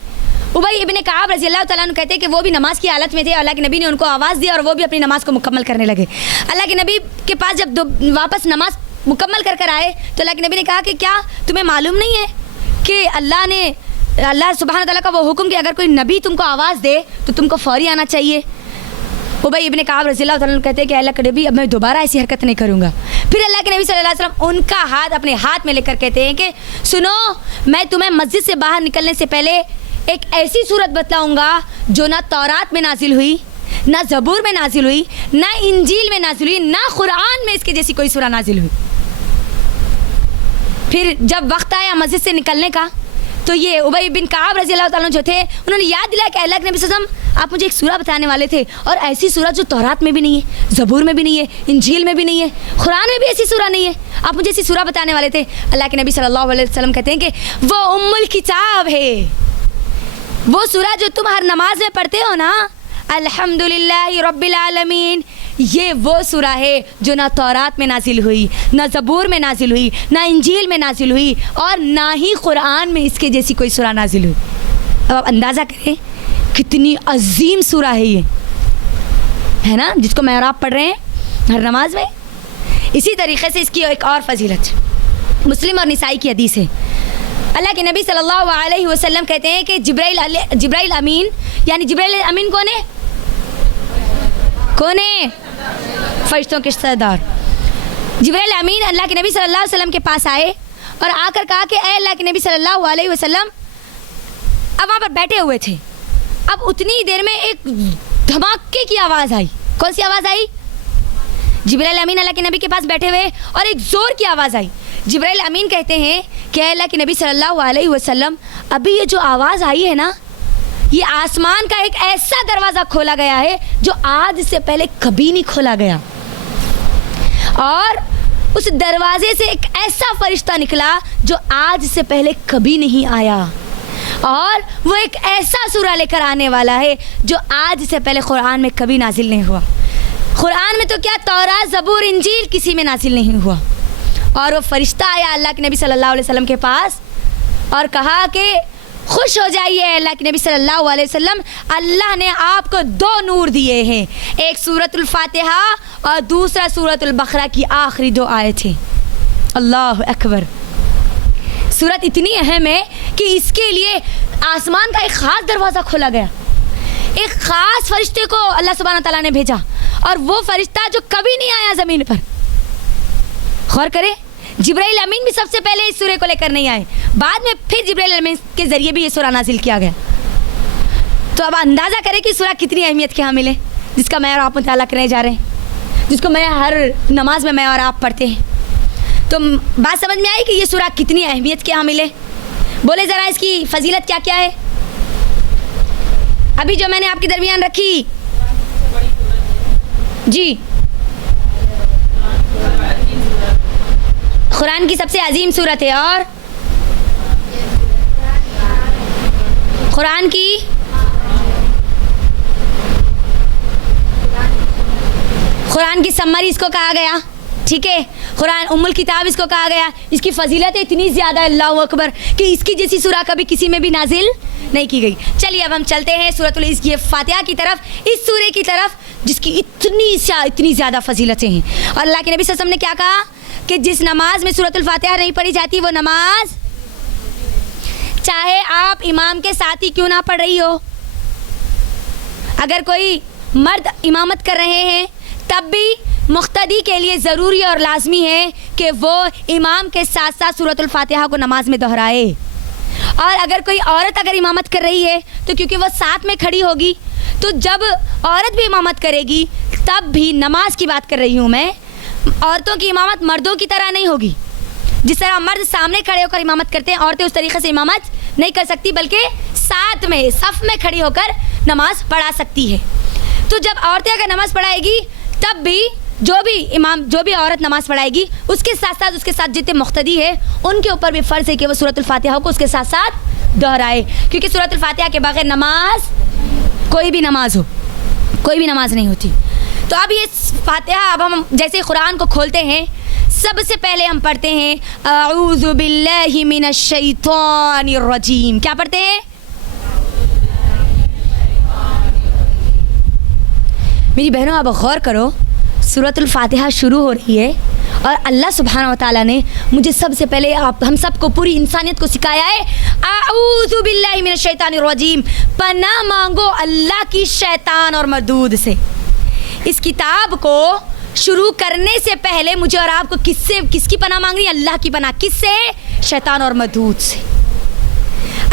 उबई इब्न काब रज़ी अल्लाह तआला अन्हु कहते हैं कि वो भी नमाज की हालत में थे। अल्लाह के नबी ने उनको आवाज़ दी और वो भी अपनी नमाज को मुकम्मल करने लगे। अल्लाह के नबी के पास जब वापस नमाज मुकम्मल कर आए तो अल्लाह के नबी ने कहा कि क्या तुम्हें मालूम नहीं है कि अल्लाह सुब्हान तआला का वो हुक्म कि अगर कोई नबी तुमको आवाज़ दे तो तुमको फ़ौरी आना चाहिए। उबई इब्न काब रज़ियल्लाहु तआला कहते हैं कि अल्लाह के नबी अब मैं दोबारा ऐसी हरकत नहीं करूँगा। फिर अल्लाह के नबी सल्लल्लाहु अलैहि वसल्लम उनका हाथ अपने हाथ में लेकर कहते हैं कि सुनो, मैं तुम्हें मस्जिद से बाहर निकलने से पहले एक ऐसी सूरत बताऊँगा जो ना तौरात में नाजिल हुई, ना ज़बूर में नाजिल हुई, ना इंजील में नाजिल हुई, ना कुरान में इसके जैसी कोई सूरा नाजिल हुई। फिर जब वक्त आया मस्जिद से निकलने का तो ये उबई बिन काब रज़ियल्लाहु तआला जो थे, उन्होंने याद दिलाया कि अल्लाह के नबी सल्लल्लाहु अलैहि वसल्लम आप मुझे एक सूरा बताने वाले थे, और ऐसी सूरा जो तौरात में भी नहीं है, ज़बूर में भी नहीं है, इंजील में भी नहीं है, कुरान में भी ऐसी सूरा नहीं है, आप मुझे ऐसी सूरा बताने वाले थे। अल्लाह के नबी सल्लल्लाहु अलैहि वसल्लम कहते हैं कि वो उम्मुल किताब है, वो सूरा जो तुम हर नमाज में पढ़ते हो ना, अल्हम्दुलिल्लाहि रब्बिल आलमीन, ये वो सूरा है जो ना तौरात में नाजिल हुई, ना ज़बूर में नाजिल हुई, ना इंजील में नाजिल हुई, और ना ही कुरान में इसके जैसी कोई सूरा नाजिल हुई। अब आप अंदाज़ा करें कितनी अजीम सूरा है ये, है ना, जिसको मेहराब पढ़ रहे हैं हर नमाज में। इसी तरीके से इसकी एक और फजीलत मुस्लिम और निसाई की हदीस है। अल्लाह के नबी सल्लल्लाहु अलैहि वसल्लम कहते हैं कि जिब्राइल अमीन, यानी जिब्राइल अमीन कौन है? फरिश्तों के सरदार जिब्राइल अमीन अल्लाह के नबी सल्लल्लाहु अलैहि वसल्लम के पास आए और आकर कहा कि ऐ अल्लाह के नबी सल्लल्लाहु अलैहि वसल्लम, अब वहाँ पर बैठे हुए थे। अब उतनी देर में एक धमाके की आवाज़ आई। कौन सी आवाज़ आई? जिब्राइल अमीन अल्लाह के नबी के पास बैठे हुए और एक ज़ोर की आवाज़ आई। जिब्राइल अमीन कहते हैं कि अल्लाह के नबी सल्लल्लाहु अलैहि वसल्लम, अभी ये जो आवाज़ आई है ना, ये आसमान का एक ऐसा दरवाज़ा खोला गया है जो आज से पहले कभी नहीं खोला गया, और उस दरवाजे से एक ऐसा फरिश्ता निकला जो आज से पहले कभी नहीं आया, और वो एक ऐसा सूरा लेकर आने वाला है जो आज से पहले कुरान में कभी नाजिल नहीं हुआ। कुरान में तो क्या, तौरात ज़बूर इंजील किसी में नाजिल नहीं हुआ। और वो फरिश्ता आया अल्लाह के नबी सल्लल्लाहु अलैहि वसल्लम के पास और कहा कि खुश हो जाइए अल्लाह के नबी सल्लल्लाहु अलैहि वसल्लम, अल्लाह ने आपको 2 नूर दिए हैं, एक सूरतुल फातिहा और दूसरा सूरतुल बकरा की आखिरी 2 आयतें। अल्लाह अकबर। सूरत इतनी अहम है कि इसके लिए आसमान का एक ख़ास दरवाज़ा खोला गया, एक ख़ास फरिश्ते को अल्लाह सुब्हानहू तआला ने भेजा, और वो फरिश्ता जो कभी नहीं आया ज़मीन पर। गौर करें, जिब्राइल अमीन भी सबसे पहले इस सूरे को लेकर नहीं आए, बाद में फिर जिब्राइल अमीन के ज़रिए भी ये सूरा नाजिल किया गया। तो अब अंदाज़ा करें कि सूरा कितनी अहमियत के हामिल है, जिसका मैं और आप मुताला करने जा रहे हैं, जिसको मैं हर नमाज में मैं और आप पढ़ते हैं। तो बात समझ में आई कि ये सूरा कितनी अहमियत के हामिल है। बोले ज़रा इसकी फजीलत क्या क्या है। अभी जो मैंने आपके दरमियान रखी जी, कुरान की सबसे अजीम सूरत है, और कुरान की सम्मरी इसको कहा गया, ठीक है। कुरान उम्मुल किताब इसको कहा गया। इसकी फजीलत इतनी ज़्यादा, अल्लाहु अकबर, कि इसकी जैसी सूरा कभी किसी में भी नाजिल नहीं की गई। चलिए अब हम चलते हैं सूरतुल फातिहा की तरफ, इस सूरे की तरफ जिसकी इतनी ज़्यादा फजीलतें हैं। और अल्लाह के नबी सल्लल्लाहु अलैहि वसल्लम ने क्या कहा कि जिस नमाज में सूरतुल फातिहा नहीं पढ़ी जाती वो नमाज, चाहे आप इमाम के साथ ही क्यों ना पढ़ रही हो, अगर कोई मर्द इमामत कर रहे हैं तब भी मुख्तदी के लिए ज़रूरी और लाजमी है कि वो इमाम के साथ साथ सूरतुल फातिहा को नमाज में दोहराए। और अगर कोई औरत अगर इमामत कर रही है तो क्योंकि वो साथ में खड़ी होगी, तो जब औरत भी इमामत करेगी तब भी नमाज की बात कर रही हूँ मैं, औरतों की इमामत मर्दों की तरह नहीं होगी। जिस तरह मर्द सामने खड़े होकर इमामत करते हैं, औरतें उस तरीक़े से इमामत नहीं कर सकती, बल्कि साथ में सफ़ में खड़ी होकर नमाज पढ़ा सकती है। तो जब औरतें अगर नमाज़ पढ़ाएगी तब भी जो भी औरत नमाज़ पढ़ाएगी उसके साथ जितने मुख्तदी है उनके ऊपर भी फ़र्ज़ है कि वो सूरतुल फातिहा को उसके साथ साथ दोहराए, क्योंकि सूरतुल फातिहा के बगैर नमाज, कोई भी नमाज नहीं होती। तो अब ये फातिहा, अब हम जैसे कुरान को खोलते हैं सबसे पहले हम पढ़ते हैं अऊज़ु बिल्लाहि मिनश शैतानिर रजीम। क्या पढ़ते हैं? मेरी बहनों अब गौर करो, सूरतुल फातिहा शुरू हो रही है और अल्लाह सुब्हानहू व तआला ने मुझे सबसे पहले हम सबको, पूरी इंसानियत को सिखाया है अऊज़ु बिल्लाहि मिनश शैतानिर रजीम, पनाह मांगो अल्लाह की शैतान और मरदूद से। इस किताब को शुरू करने से पहले मुझे और आपको किसकी पनाह मांगनी है? अल्लाह की पनाह। किससे? शैतान और मरदूद से।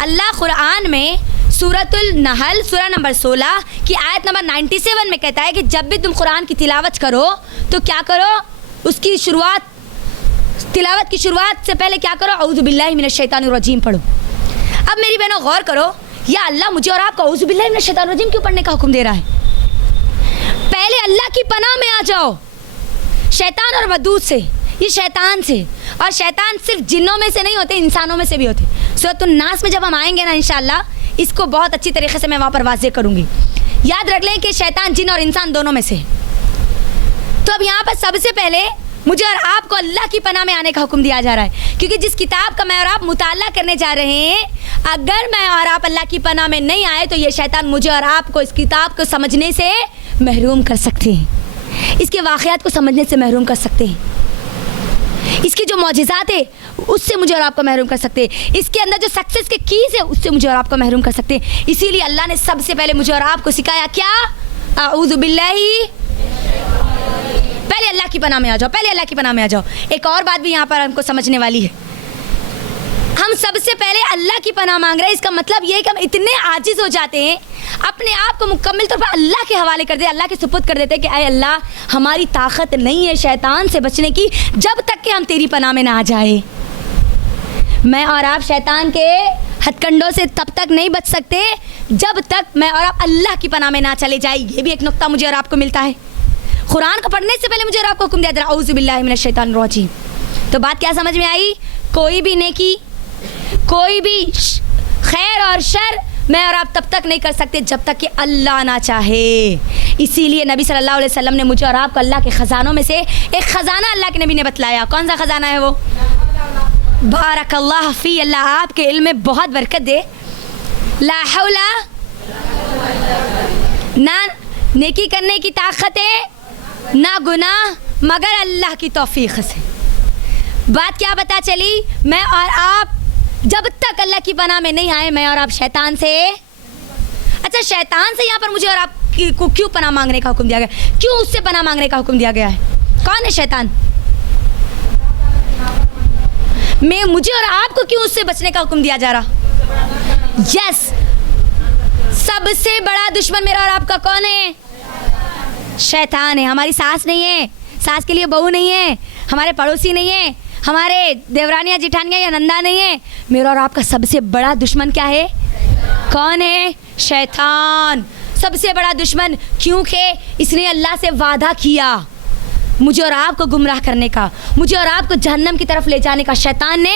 अल्लाह कुरान में सूरतुल नहल सूरा नंबर 16 की आयत नंबर 97 में कहता है कि जब भी तुम कुरान की तिलावत करो तो क्या करो, उसकी शुरुआत, तिलावत की शुरुआत से पहले क्या करो? अऊज़ु बिल्लाहि मिनश शैतानिर रजीम पढ़ो। अब मेरी बहनों गौर करो, या अल्लाह मुझे और आपको अऊज़ु बिल्लाहि मिनश शैतानिर रजीम क्यों पढ़ने का हुक्म दे रहा है? पहले अल्लाह की पनाह में आ जाओ शैतान और मरदूद से। ये शैतान से, और शैतान सिर्फ जिन्नों में से नहीं होते, इंसानों में से भी होते। सूरतुन नास में जब हम आएंगे ना इंशाअल्लाह, इसको बहुत अच्छी तरीके से मैं वहाँ पर वाज़ेह करूँगी। याद रख लें कि शैतान जिन और इंसान दोनों में से। तो अब यहाँ पर सबसे पहले मुझे और आपको अल्लाह की पनाह में आने का हुक्म दिया जा रहा है, क्योंकि जिस किताब का मैं और आप मुताला करने जा रहे हैं, अगर मैं और आप अल्लाह की पनाह में नहीं आए तो ये शैतान मुझे और आपको इस किताब को समझने से महरूम कर सकते हैं, इसके वाक़यात को समझने से महरूम कर सकते हैं, इसकी जो मौजिज़ात है उससे मुझे और आपको महरूम कर सकते हैं, इसके अंदर जो सक्सेस के कीज़ है उससे मुझे और आपको महरूम कर सकते हैं। इसीलिए अल्लाह ने सबसे पहले मुझे और आपको सिखाया क्या? अऊज़ु बिल्लाहि, पहले अल्लाह की पनाह में आ जाओ, पहले अल्लाह की पनाह में आ जाओ। एक और बात भी यहाँ पर हमको समझने वाली है, हम सबसे पहले अल्लाह की पनाह मांग रहे हैं। इसका मतलब ये है कि हम इतने आजिज़ हो जाते हैं, अपने आप को मुकम्मल तौर पर अल्लाह के हवाले कर दे, अल्लाह के सुपुर्द कर देते हैं कि अय अल्लाह, हमारी ताकत नहीं है शैतान से बचने की जब तक कि हम तेरी पनाह में ना आ जाए। मैं और आप शैतान के हथकंडों से तब तक नहीं बच सकते जब तक मैं और आप अल्लाह की पनाह में ना चले जाए। ये भी एक नुक्ता मुझे और आपको मिलता है। कुरान को पढ़ने से पहले मुझे और आपको हुक्म दिया जा रहा है अऊज़ु बिल्लाहि मिनश शैतानिर रजीम। तो बात क्या समझ में आई? कोई भी नेकी, कोई भी खैर और शर मैं और आप तब तक नहीं कर सकते जब तक कि अल्लाह ना चाहे। इसीलिए नबी सल्लल्लाहु अलैहि वसल्लम ने मुझे और आपको अल्लाह के ख़जानों में से एक ख़जाना अल्लाह के नबी ने बतलाया। कौन सा ख़जाना है वो? बारकल्लाह फ़ी, अल्लाह आपके इल्म में बहुत बरकत दे। ला हौला, ना नेकी करने की ताकत है ना गुनाह, मगर अल्लाह की तौफीक से। बात क्या पता चली, मैं और आप जब तक अल्लाह की पनाह में नहीं आए, मैं और आप शैतान से, अच्छा शैतान से यहाँ पर मुझे और आप को क्यों पनाह मांगने का हुक्म दिया गया, क्यों उससे पनाह मांगने का हुक्म दिया गया है? कौन है शैतान? मुझे और आपको क्यों उससे बचने का हुक्म दिया जा रहा? यस, सबसे बड़ा दुश्मन मेरा और आपका कौन है? शैतान है। हमारी सास नहीं है, सास के लिए बहू नहीं है, हमारे पड़ोसी नहीं है, हमारे देवरानियाँ जिठानियाँ या नंदा नहीं है। मेरा और आपका सबसे बड़ा दुश्मन क्या है? कौन है? शैतान, सबसे बड़ा दुश्मन। क्योंकि इसने अल्लाह से वादा किया मुझे और आपको गुमराह करने का, मुझे और आपको जहन्नम की तरफ ले जाने का शैतान ने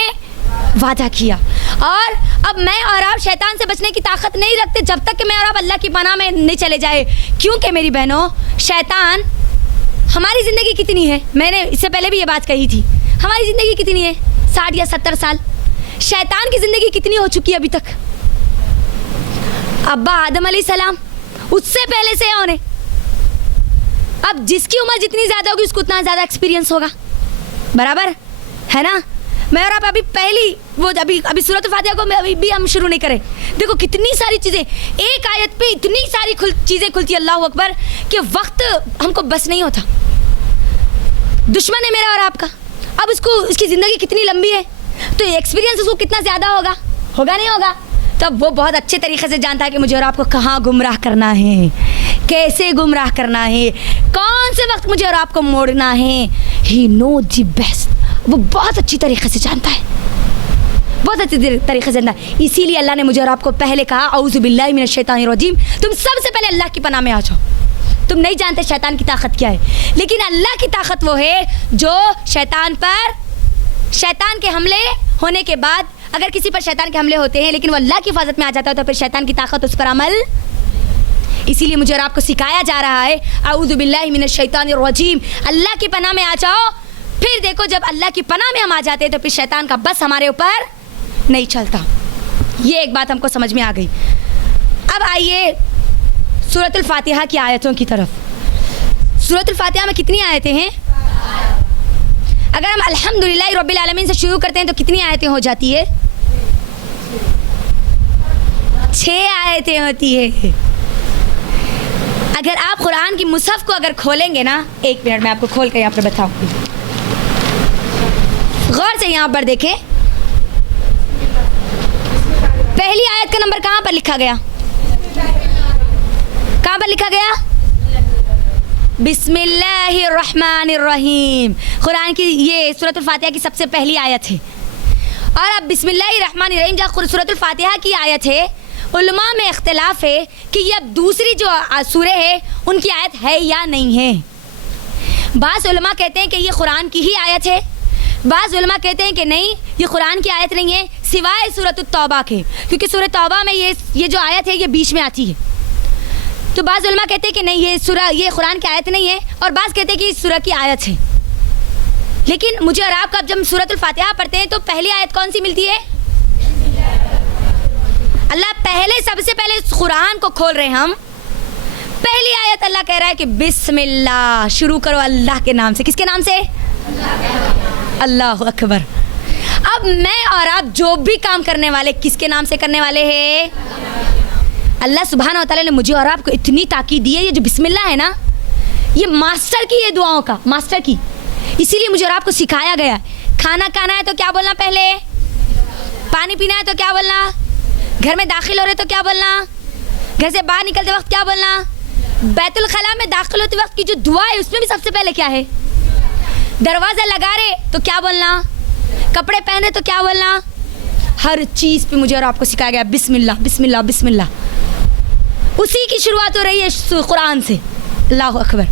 वादा किया। और अब मैं और आप शैतान से बचने की ताकत नहीं रखते जब तक कि मैं और आप अल्लाह की पनाह में नहीं चले जाए। क्योंकि मेरी बहनों, शैतान, हमारी ज़िंदगी कितनी है? मैंने इससे पहले भी ये बात कही थी, हमारी ज़िंदगी कितनी है? 60 या 70 साल। शैतान की ज़िंदगी कितनी हो चुकी है अभी तक? अब्बा आदम अलैहिस्सलाम, उससे पहले से होने। अब जिसकी उम्र जितनी ज़्यादा होगी उसको उतना ज़्यादा एक्सपीरियंस होगा, बराबर है ना? मैं और आप अभी पहली वो अभी सूरत फातिहा को अभी भी हम शुरू नहीं करें। देखो कितनी सारी चीज़ें, एक आयत पे इतनी सारी चीज़ें खुलती है, अल्लाह अकबर, कि वक्त हमको बस नहीं होता। दुश्मन है मेरा और आपका, अब उसकी ज़िंदगी कितनी लंबी है, तो एक्सपीरियंस उसको कितना ज़्यादा होगा नहीं होगा? तब वो बहुत अच्छे तरीके से जानता है कि मुझे और आपको कहाँ गुमराह करना है, कैसे गुमराह करना है, कौन से वक्त मुझे और आपको मोड़ना है। ही नो द बेस्ट, वो बहुत अच्छी तरीके से जानता है, बहुत अच्छी तरीके से जानता है। इसीलिए अल्लाह ने मुझे और आपको पहले कहा औज़ु बिल्लाहि मिनश शैतानिर रजीम, तुम सबसे पहले अल्लाह की पनाह में आ जाओ। तुम नहीं जानते शैतान की ताकत क्या है, लेकिन अल्लाह की ताकत वो है जो शैतान के हमले होने के बाद, अगर किसी पर शैतान के हमले होते हैं लेकिन वो अल्लाह की हिफाजत में आ जाता है तो फिर शैतान की ताकत उस पर अमल। इसीलिए मुझे और आपको सिखाया जा रहा है औज़ु बिल्लाहि मिनश शैतानिर रजीम, अल्लाह की पनाह में आ जाओ। फिर देखो जब अल्लाह की पनाह में हम आ जाते हैं तो फिर शैतान का बस हमारे ऊपर नहीं चलता। ये एक बात हमको समझ में आ गई। अब आइए सूरतुल फातिहा की आयतों की तरफ। सूरतुल फातिहा में कितनी आयतें हैं? अगर हम अल्हम्दुलिल्लाह रब्बिल आलमीन से शुरू करते हैं तो कितनी आयतें हो जाती है? 6 आयतें होती है। अगर आप कुरान की मुसहफ को अगर खोलेंगे ना, 1 मिनट में आपको खोल कर यहाँ पर बताऊँगी, गौर से यहाँ पर देखें। पहली आयत का नंबर कहाँ पर लिखा गया? कहाँ पर लिखा गया? बिस्मिल्लाहिर्रहमानिर्रहीम। कुरान की ये सूरतुल फातिहा की सबसे पहली आयत है। और अब बिस्मिल्लाहिर्रहमानिर्रहीम जो सूरतुल फातिहा की आयत है, उलमा में इख्तिलाफ है कि ये अब दूसरी जो सूरह है उनकी आयत है या नहीं है। बाज़ उलमा कहते हैं कि ये कुरान की ही आयत है, बाज़ उलमा कहते हैं कि नहीं ये कुरान की आयत नहीं है सिवाय सूरतुत तौबा के, क्योंकि सूरह तौबा में ये जो आयत है ये बीच में आती है। तो बाज़ उलमा कहते हैं कि नहीं ये कुरान की आयत नहीं है, और बाज़ कहते हैं कि इस सूरह की आयत है। लेकिन मुझे और आपका जब सूरतुल फातिहा पढ़ते हैं तो पहली आयत कौन सी मिलती है? अल्लाह पहले सबसे पहले इस कुरान को खोल रहे हैं हम। पहली आयत अल्लाह कह रहा है कि बिस्मिल्लाह, शुरू करो अल्लाह के नाम से। किसके नाम से? अल्लाह अकबर। अब मैं और आप जो भी काम करने वाले किसके नाम से करने वाले हैं? अल्लाह सुब्हान व तआला ने मुझे और आपको इतनी ताकीद दी है। ये जो बिस्मिल्लाह है ना, ये मास्टर की है, दुआओं का मास्टर की। इसीलिए मुझे और आपको सिखाया गया है। खाना खाना है तो क्या बोलना पहले? पानी पीना है तो क्या बोलना? घर में दाखिल हो रहे तो क्या बोलना? घर से बाहर निकलते वक्त क्या बोलना? बैतुल खला में दाखिल होते वक्त की जो दुआ है उसमें भी सबसे पहले क्या है? दरवाज़ा लगा रहे तो क्या बोलना? कपड़े पहने तो क्या बोलना? हर चीज़ पे मुझे और आपको सिखाया गया बिस्मिल्लाह बिस्मिल्लाह बिस्मिल्लाह। उसी की शुरुआत हो रही है कुरान से। अल्लाह अकबर।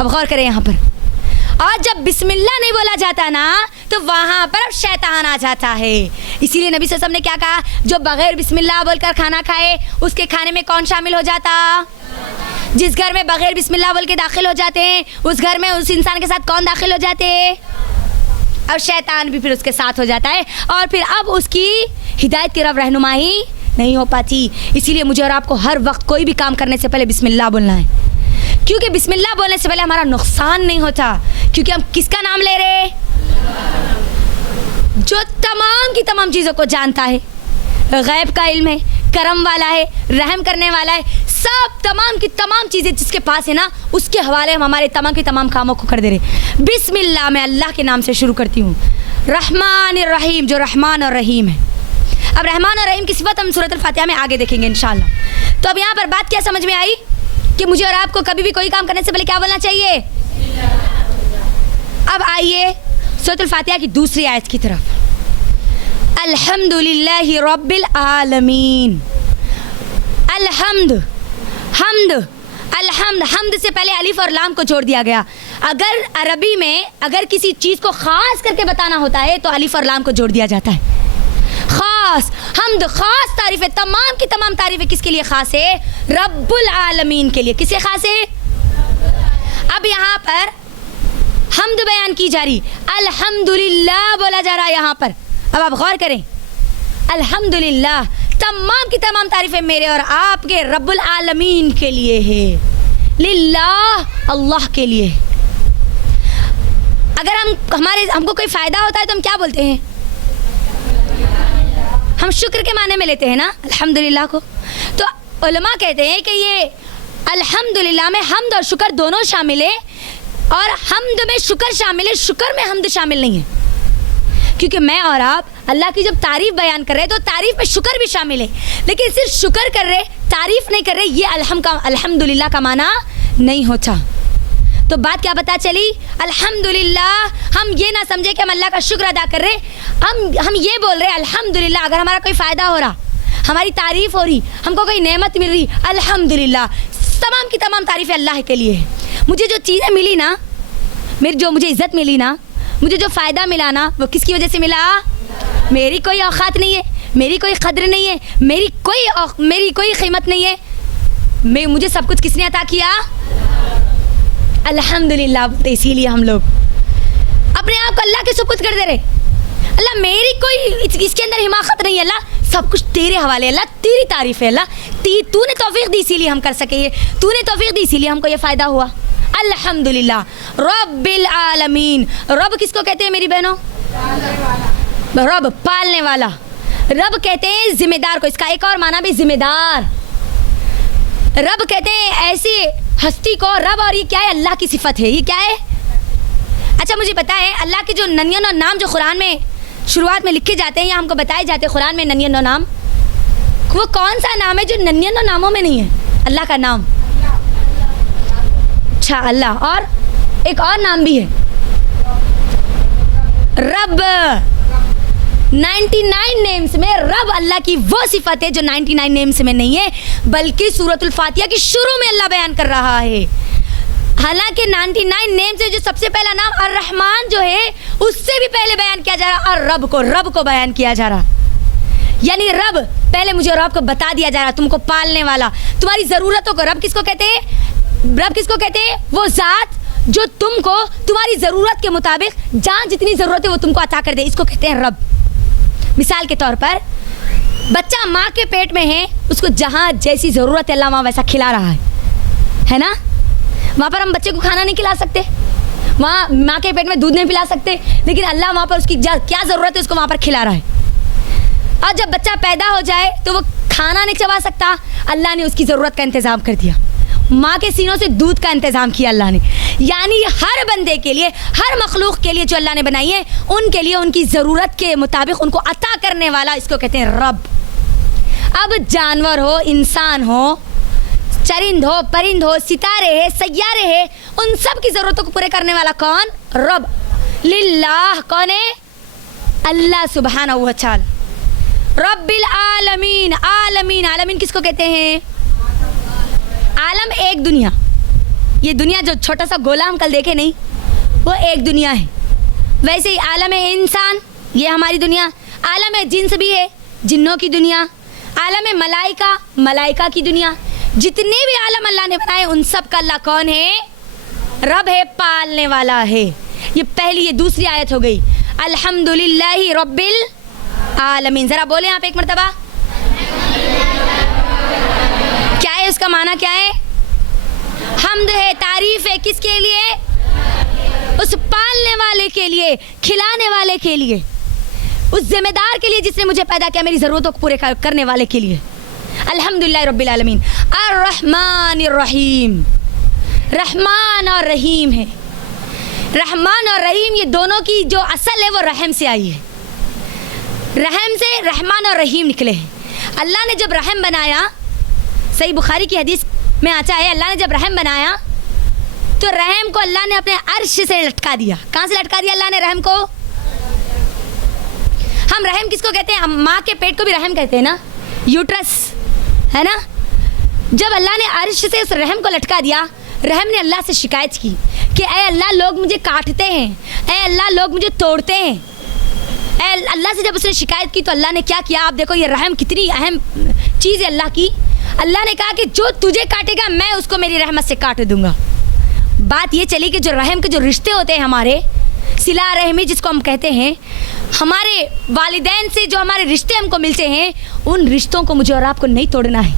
अब गौर करें यहाँ पर, और जब बिस्मिल्लाह नहीं बोला जाता ना तो वहाँ पर अब शैतान आ जाता है। इसीलिए नबी सल्लल्लाहु अलैहि वसल्लम ने क्या कहा? जो बगैर बिस्मिल्लाह बोलकर खाना खाए उसके खाने में कौन शामिल हो जाता? जिस घर में बगैर बिस्मिल्लाह बोल के दाखिल हो जाते हैं उस घर में उस इंसान के साथ कौन दाखिल हो जाते हैं? और शैतान भी फिर उसके साथ हो जाता है, और फिर अब उसकी हिदायत की तरफ रहनुमाई नहीं हो पाती। इसीलिए मुझे और आपको हर वक्त कोई भी काम करने से पहले बिस्मिल्लाह बोलना है, क्योंकि बिस्मिल्लाह बोलने से पहले हमारा नुकसान नहीं होता, क्योंकि हम किसका नाम ले रहे? जो तमाम की तमाम चीज़ों को जानता है, गैब का इल्म है, करम वाला है, रहम करने वाला है, सब तमाम की तमाम चीज़ें जिसके पास है ना, उसके हवाले हम हमारे तमाम के तमाम कामों को कर दे रहे। बिस्मिल्लाह, मैं अल्लाह के नाम से शुरू करती हूँ। रहमान रहीम, जो रहमान और रहीम है। अब रहमान और रहीम की सिफत हम सूरत अल-फातिहा में आगे देखेंगे इंशाअल्लाह। तो अब यहाँ पर बात क्या समझ में आई कि मुझे और आपको कभी भी कोई काम करने से पहले क्या बोलना चाहिए। अब आइए सूरत अल-फातिहा की दूसरी आयत की तरफ। अल्हम्दुलिल्लाहि रब्बिल आलमीन। अल्हम्द, हमद, अल्हम्द, हमद से पहले अलिफ और लाम को जोड़ दिया गया। अगर अरबी में अगर किसी चीज़ को ख़ास करके बताना होता है तो अलिफ और लाम को जोड़ दिया जाता है। ख़ास, हमद ख़ास तारीफ़ है, तमाम की तमाम तारीफ़ें किसके लिए ख़ास है? रब्बुल आलमीन के लिए। किसे ख़ास है? अब यहाँ पर हमद बयान की जा रही, अल्हम्दुलिल्लाह बोला जा रहा है यहाँ पर। अब आप गौर करें, अल्हम्दुलिल्लाह, तमाम की तमाम तारीफ़ें मेरे और आपके रब्बुल आलमीन के लिए है, लिल्लाह, अल्लाह के लिए। अगर हमको कोई फ़ायदा होता है तो हम क्या बोलते हैं? हम शुक्र के माने में लेते हैं ना अल्हम्दुलिल्लाह को। तो उलमा कहते हैं कि ये अल्हम्दुलिल्लाह में हमद और शुक्र दोनों शामिल है, और हमद में शुक्र शामिल है, शुक्र में हमद शामिल नहीं है। क्योंकि मैं और आप अल्लाह की जब तारीफ़ बयान कर रहे हैं तो तारीफ़ में शुक्र भी शामिल है, लेकिन सिर्फ शुक्र कर रहे, तारीफ़ नहीं कर रहे, ये अल्हम्दुलिल्लाह का माना नहीं होता। तो बात क्या पता चली? अल्हम्दुलिल्लाह, हम ये ना समझे कि हम अल्लाह का शुक्र अदा कर रहे, हम ये बोल रहे अल्हम्दुलिल्लाह, अगर हमारा कोई फ़ायदा हो रहा, हमारी तारीफ़ हो रही, हमको कोई नेमत मिल रही, अल्हम्दुलिल्लाह, तमाम की तमाम तारीफ़ें अल्लाह के लिए है। मुझे जो चीज़ें मिली ना, मुझे इज़्ज़त मिली ना, मुझे जो फ़ायदा मिला ना, वो किसकी वजह से मिला? मेरी कोई औकात नहीं है, मेरी कोई कद्र नहीं है, मेरी कोई कीमत नहीं है, मुझे सब कुछ किसने अता किया? अल्हम्दुलिल्लाह बोलते। इसीलिए हम लोग अपने आप को अल्लाह के सुपुर्द कर दे रहे। अल्लाह मेरी कोई इसके अंदर हिमाकत नहीं है, अल्लाह सब कुछ तेरे हवाले, अल्लाह तेरी तारीफ़ है, अल्लाह तूने तौफीक दी इसीलिए हम कर सके, तूने तौफीक दी इसीलिए हमको ये फ़ायदा हुआ। अल्हम्दुलिल्लाह रब्बिल आलमीन। रब किसको कहते हैं मेरी बहनों? रब, पालने वाला। रब कहते हैं जिम्मेदार को, इसका एक और माना भी जिम्मेदार। रब कहते हैं ऐसी हस्ती को रब, और ये क्या है? अल्लाह की सिफत है। ये क्या है? अच्छा मुझे पता है अल्लाह के जो नन्यन और नाम जो कुरान में शुरुआत में लिखे जाते हैं या हमको बताए जाते हैं कुरान में नन्यन और नाम, वो कौन सा नाम है जो नन्यन और नामों में नहीं है? अल्लाह का नाम। अच्छा अल्लाह, और एक और नाम भी है रब। 99 नेम्स में रब अल्लाह की वो सिफत है जो 99 नेम्स में नहीं है, बल्कि सूरत अल-फातिहा की शुरू में अल्लाह बयान कर रहा है। हालांकि 99 नेम से जो सबसे पहला नाम अर्रहमान जो है, उससे भी पहले बयान किया जा रहा, और रब को बयान किया जा रहा। यानी रब पहले मुझे और आपको बता दिया जा रहा, तुमको पालने वाला, तुम्हारी ज़रूरतों को। रब किसको कहते हैं? रब किसको कहते हैं? वो ज़ात जो तुमको तुम्हारी ज़रूरत के मुताबिक जहाँ जितनी ज़रूरत है वो तुमको अता कर दे, इसको कहते हैं रब। मिसाल के तौर पर बच्चा माँ के पेट में है, उसको जहाँ जैसी ज़रूरत है अल्लाह वहाँ वैसा खिला रहा है ना। वहाँ पर हम बच्चे को खाना नहीं खिला सकते, वहाँ माँ के पेट में दूध नहीं पिला सकते, लेकिन अल्लाह वहाँ पर उसकी क्या ज़रूरत है उसको वहाँ पर खिला रहा है। और जब बच्चा पैदा हो जाए तो वो खाना नहीं चबा सकता, अल्लाह ने उसकी ज़रूरत का इंतज़ाम कर दिया, माँ के सीनों से दूध का इंतज़ाम किया अल्लाह ने। यानी हर बंदे के लिए, हर मखलूक के लिए जो अल्लाह ने बनाई है, उनके लिए उनकी ज़रूरत के मुताबिक उनको अता करने वाला, इसको कहते हैं रब। अब जानवर हो, इंसान हो, चरिंद हो, परिंद हो, सितारे है, सैयारे है, उन सब की ज़रूरतों को पूरे करने वाला कौन? रब। लिल्लाह कौन है? अल्लाह सुब्हानहू व तआला। रब्बिल आलमीन। आलमीन, आलमीन किसको कहते हैं? आलम एक दुनिया, ये दुनिया जो छोटा सा गोला हम कल देखे नहीं, वो एक दुनिया है। वैसे ही आलम है इंसान, ये हमारी दुनिया। आलम है जिन्स भी है, जिन्नों की दुनिया। आलम है मलाइका, मलाइका की दुनिया। जितने भी आलम अल्लाह ने बनाए उन सब का अल्लाह कौन है? रब है, पालने वाला है। ये पहली, ये दूसरी आयत हो गई। अल्हम्दुलिल्लाहि रब्बिल आलमीन। ज़रा बोले आप एक मरतबा, क्या है उसका माना? क्या है? हम्द है, तारीफ है, किसके लिए? उस पालने वाले के लिए, खिलाने वाले के लिए। उस जिम्मेदार के लिए जिसने मुझे पैदा किया, मेरी ज़रूरतों को पूरे करने वाले के लिए। अल्हम्दुलिल्लाह रब्बिल आलमीन। अर्रहमानिर रहीम, रहमान और रहीम है। रहमान और रहीम ये दोनों की जो असल है वो रहम से आई है। रहम से रहमान और रहीम निकले हैं। अल्लाह ने जब रहम बनाया, सही बुखारी की हदीस में आता है, अल्लाह ने जब रहम बनाया तो रहम को अल्लाह ने अपने अर्श से लटका दिया। कहाँ से लटका दिया अल्लाह ने रहम को? हम रहम किसको कहते हैं? माँ के पेट को भी रहम कहते हैं ना, यूट्रस है ना। जब अल्लाह ने अर्श से उस रहम को लटका दिया, रहम ने अल्लाह से शिकायत की कि ऐ अल्लाह, लोग मुझे काटते हैं, ऐ अल्लाह लोग मुझे तोड़ते हैं। ऐ अल्लाह से जब उसने शिकायत की तो अल्लाह ने क्या किया? आप देखो ये रहम कितनी अहम चीज़ है अल्लाह की। अल्लाह ने कहा कि जो तुझे काटेगा मैं उसको मेरी रहमत से काट दूंगा। बात ये चली कि जो रहम के जो रिश्ते होते हैं हमारे, सिला रहमी जिसको हम कहते हैं, हमारे वालिदैन से जो हमारे रिश्ते हमको मिलते हैं, उन रिश्तों को मुझे और आपको नहीं तोड़ना है।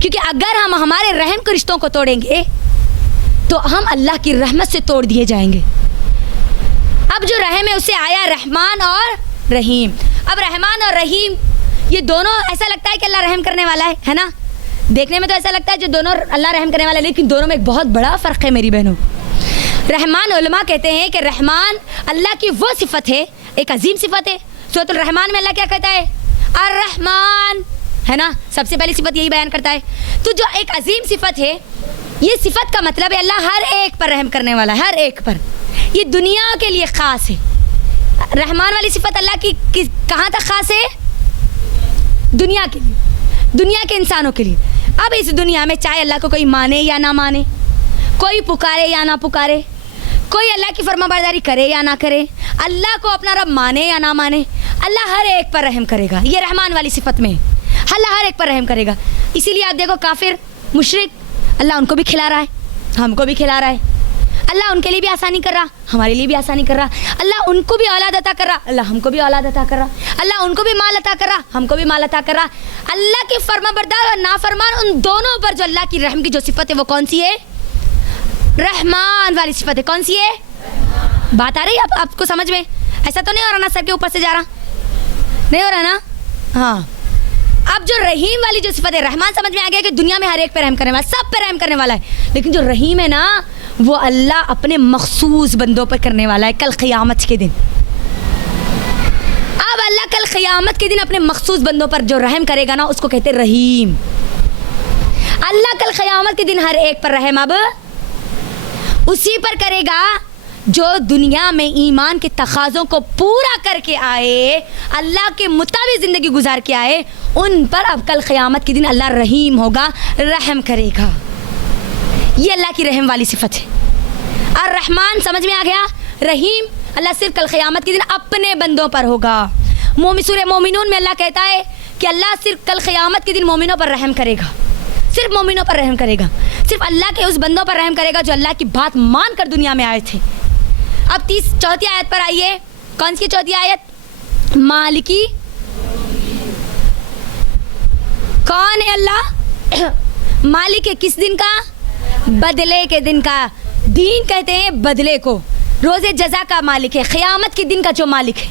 क्योंकि अगर हम हमारे रहम के रिश्तों को तोड़ेंगे तो हम अल्लाह की रहमत से तोड़ दिए जाएंगे। अब जो रहम है उससे आया रहमान और रहीम। अब रहमान और रहीम ये दोनों, ऐसा लगता है कि अल्लाह रहम करने वाला है ना। देखने में तो ऐसा लगता है जो दोनों अल्लाह रहम करने वाला है, लेकिन दोनों में एक बहुत बड़ा फ़र्क है मेरी बहनों। रहमान उलमा कहते हैं कि रहमान अल्लाह की वो सिफत है, एक अजीम सिफत है। सूरतुल रहमान में अल्लाह क्या कहता है? अर्रहमान, है ना। सबसे पहली सिफत यही बयान करता है। तो जो एक अजीम सिफत है, ये सिफत का मतलब है अल्लाह हर एक पर रहम करने वाला है, हर एक पर। ये दुनिया के लिए ख़ास है। रहमान वाली सिफत अल्लाह की कहाँ तक ख़ास है? दुनिया के लिए, दुनिया के इंसानों के लिए। अब इस दुनिया में चाहे अल्लाह को कोई माने या ना माने, कोई पुकारे या ना पुकारे, कोई अल्लाह की फरमाबरदारी करे या ना करे, अल्लाह को अपना रब माने या ना माने, अल्लाह हर एक पर रहम करेगा। ये रहमान वाली सिफत में है, अल्लाह हर एक पर रहम करेगा। इसीलिए आप देखो काफिर मुशरिक, अल्लाह उनको भी खिला रहा है, हमको भी खिला रहा है। अल्लाह उनके लिए भी आसानी कर रहा, हमारे लिए भी आसानी कर रहा। अल्लाह उनको भी औलाद अता कर रहा, अल्लाह हमको भी औलाद अता कर रहा। अल्लाह उनको भी माल अता कर रहा, हमको भी माल अता कर रहा। अल्लाह के फरमाबरदार और नाफरमान, उन दोनों पर जो अल्लाह की रहम की जो सिफत है वो कौन सी है? रहमान वाली सिफत है। कौन सी है? बात आ रही है आपको समझ में? ऐसा तो नहीं हो रहा ना सर के ऊपर से जा रहा? नहीं हो रहा ना? हाँ। अब जो रहीम वाली जो सिफत है, रहमान समझ में आ गया कि दुनिया में हर एक पे रहम करने वाला, सब पे रहम करने वाला है। लेकिन जो रहीम है ना, वो अल्लाह अपने मखसूस बंदों पर करने वाला है कल क़यामत के दिन। अब अल्लाह कल क़यामत के दिन अपने मखसूस बंदों पर जो रहम करेगा ना, उसको कहते हैं रहीम। अल्लाह कल क़यामत के दिन हर एक पर रहम अब उसी पर करेगा जो दुनिया में ईमान के तकाज़ों को पूरा करके आए, अल्लाह के मुताबिक ज़िंदगी गुजार के आए, उन पर अब कल क़यामत के दिन अल्लाह रहीम होगा, रहम करेगा। ये अल्लाह की रहम वाली सिफत है। और रहमान समझ में आ गया। रहीम अल्लाह सिर्फ कल क़यामत के दिन अपने बंदों पर होगा। सूरह मोमिनून में अल्लाह कहता है कि अल्लाह सिर्फ कल क़यामत के दिन मोमिनों पर रहम करेगा, सिर्फ मोमिनों पर रहम करेगा, सिर्फ अल्लाह के उस बंदों पर रहम करेगा जो अल्लाह की बात मान कर दुनिया में आए थे। अब चौथी आयत पर आइए। कौन सी चौथी आयत? मालिकी। कौन है अल्लाह? मालिक है किस दिन का? बदले के दिन का। दीन कहते हैं बदले को, रोज़े जज़ा का मालिक है, क़यामत के दिन का जो मालिक है।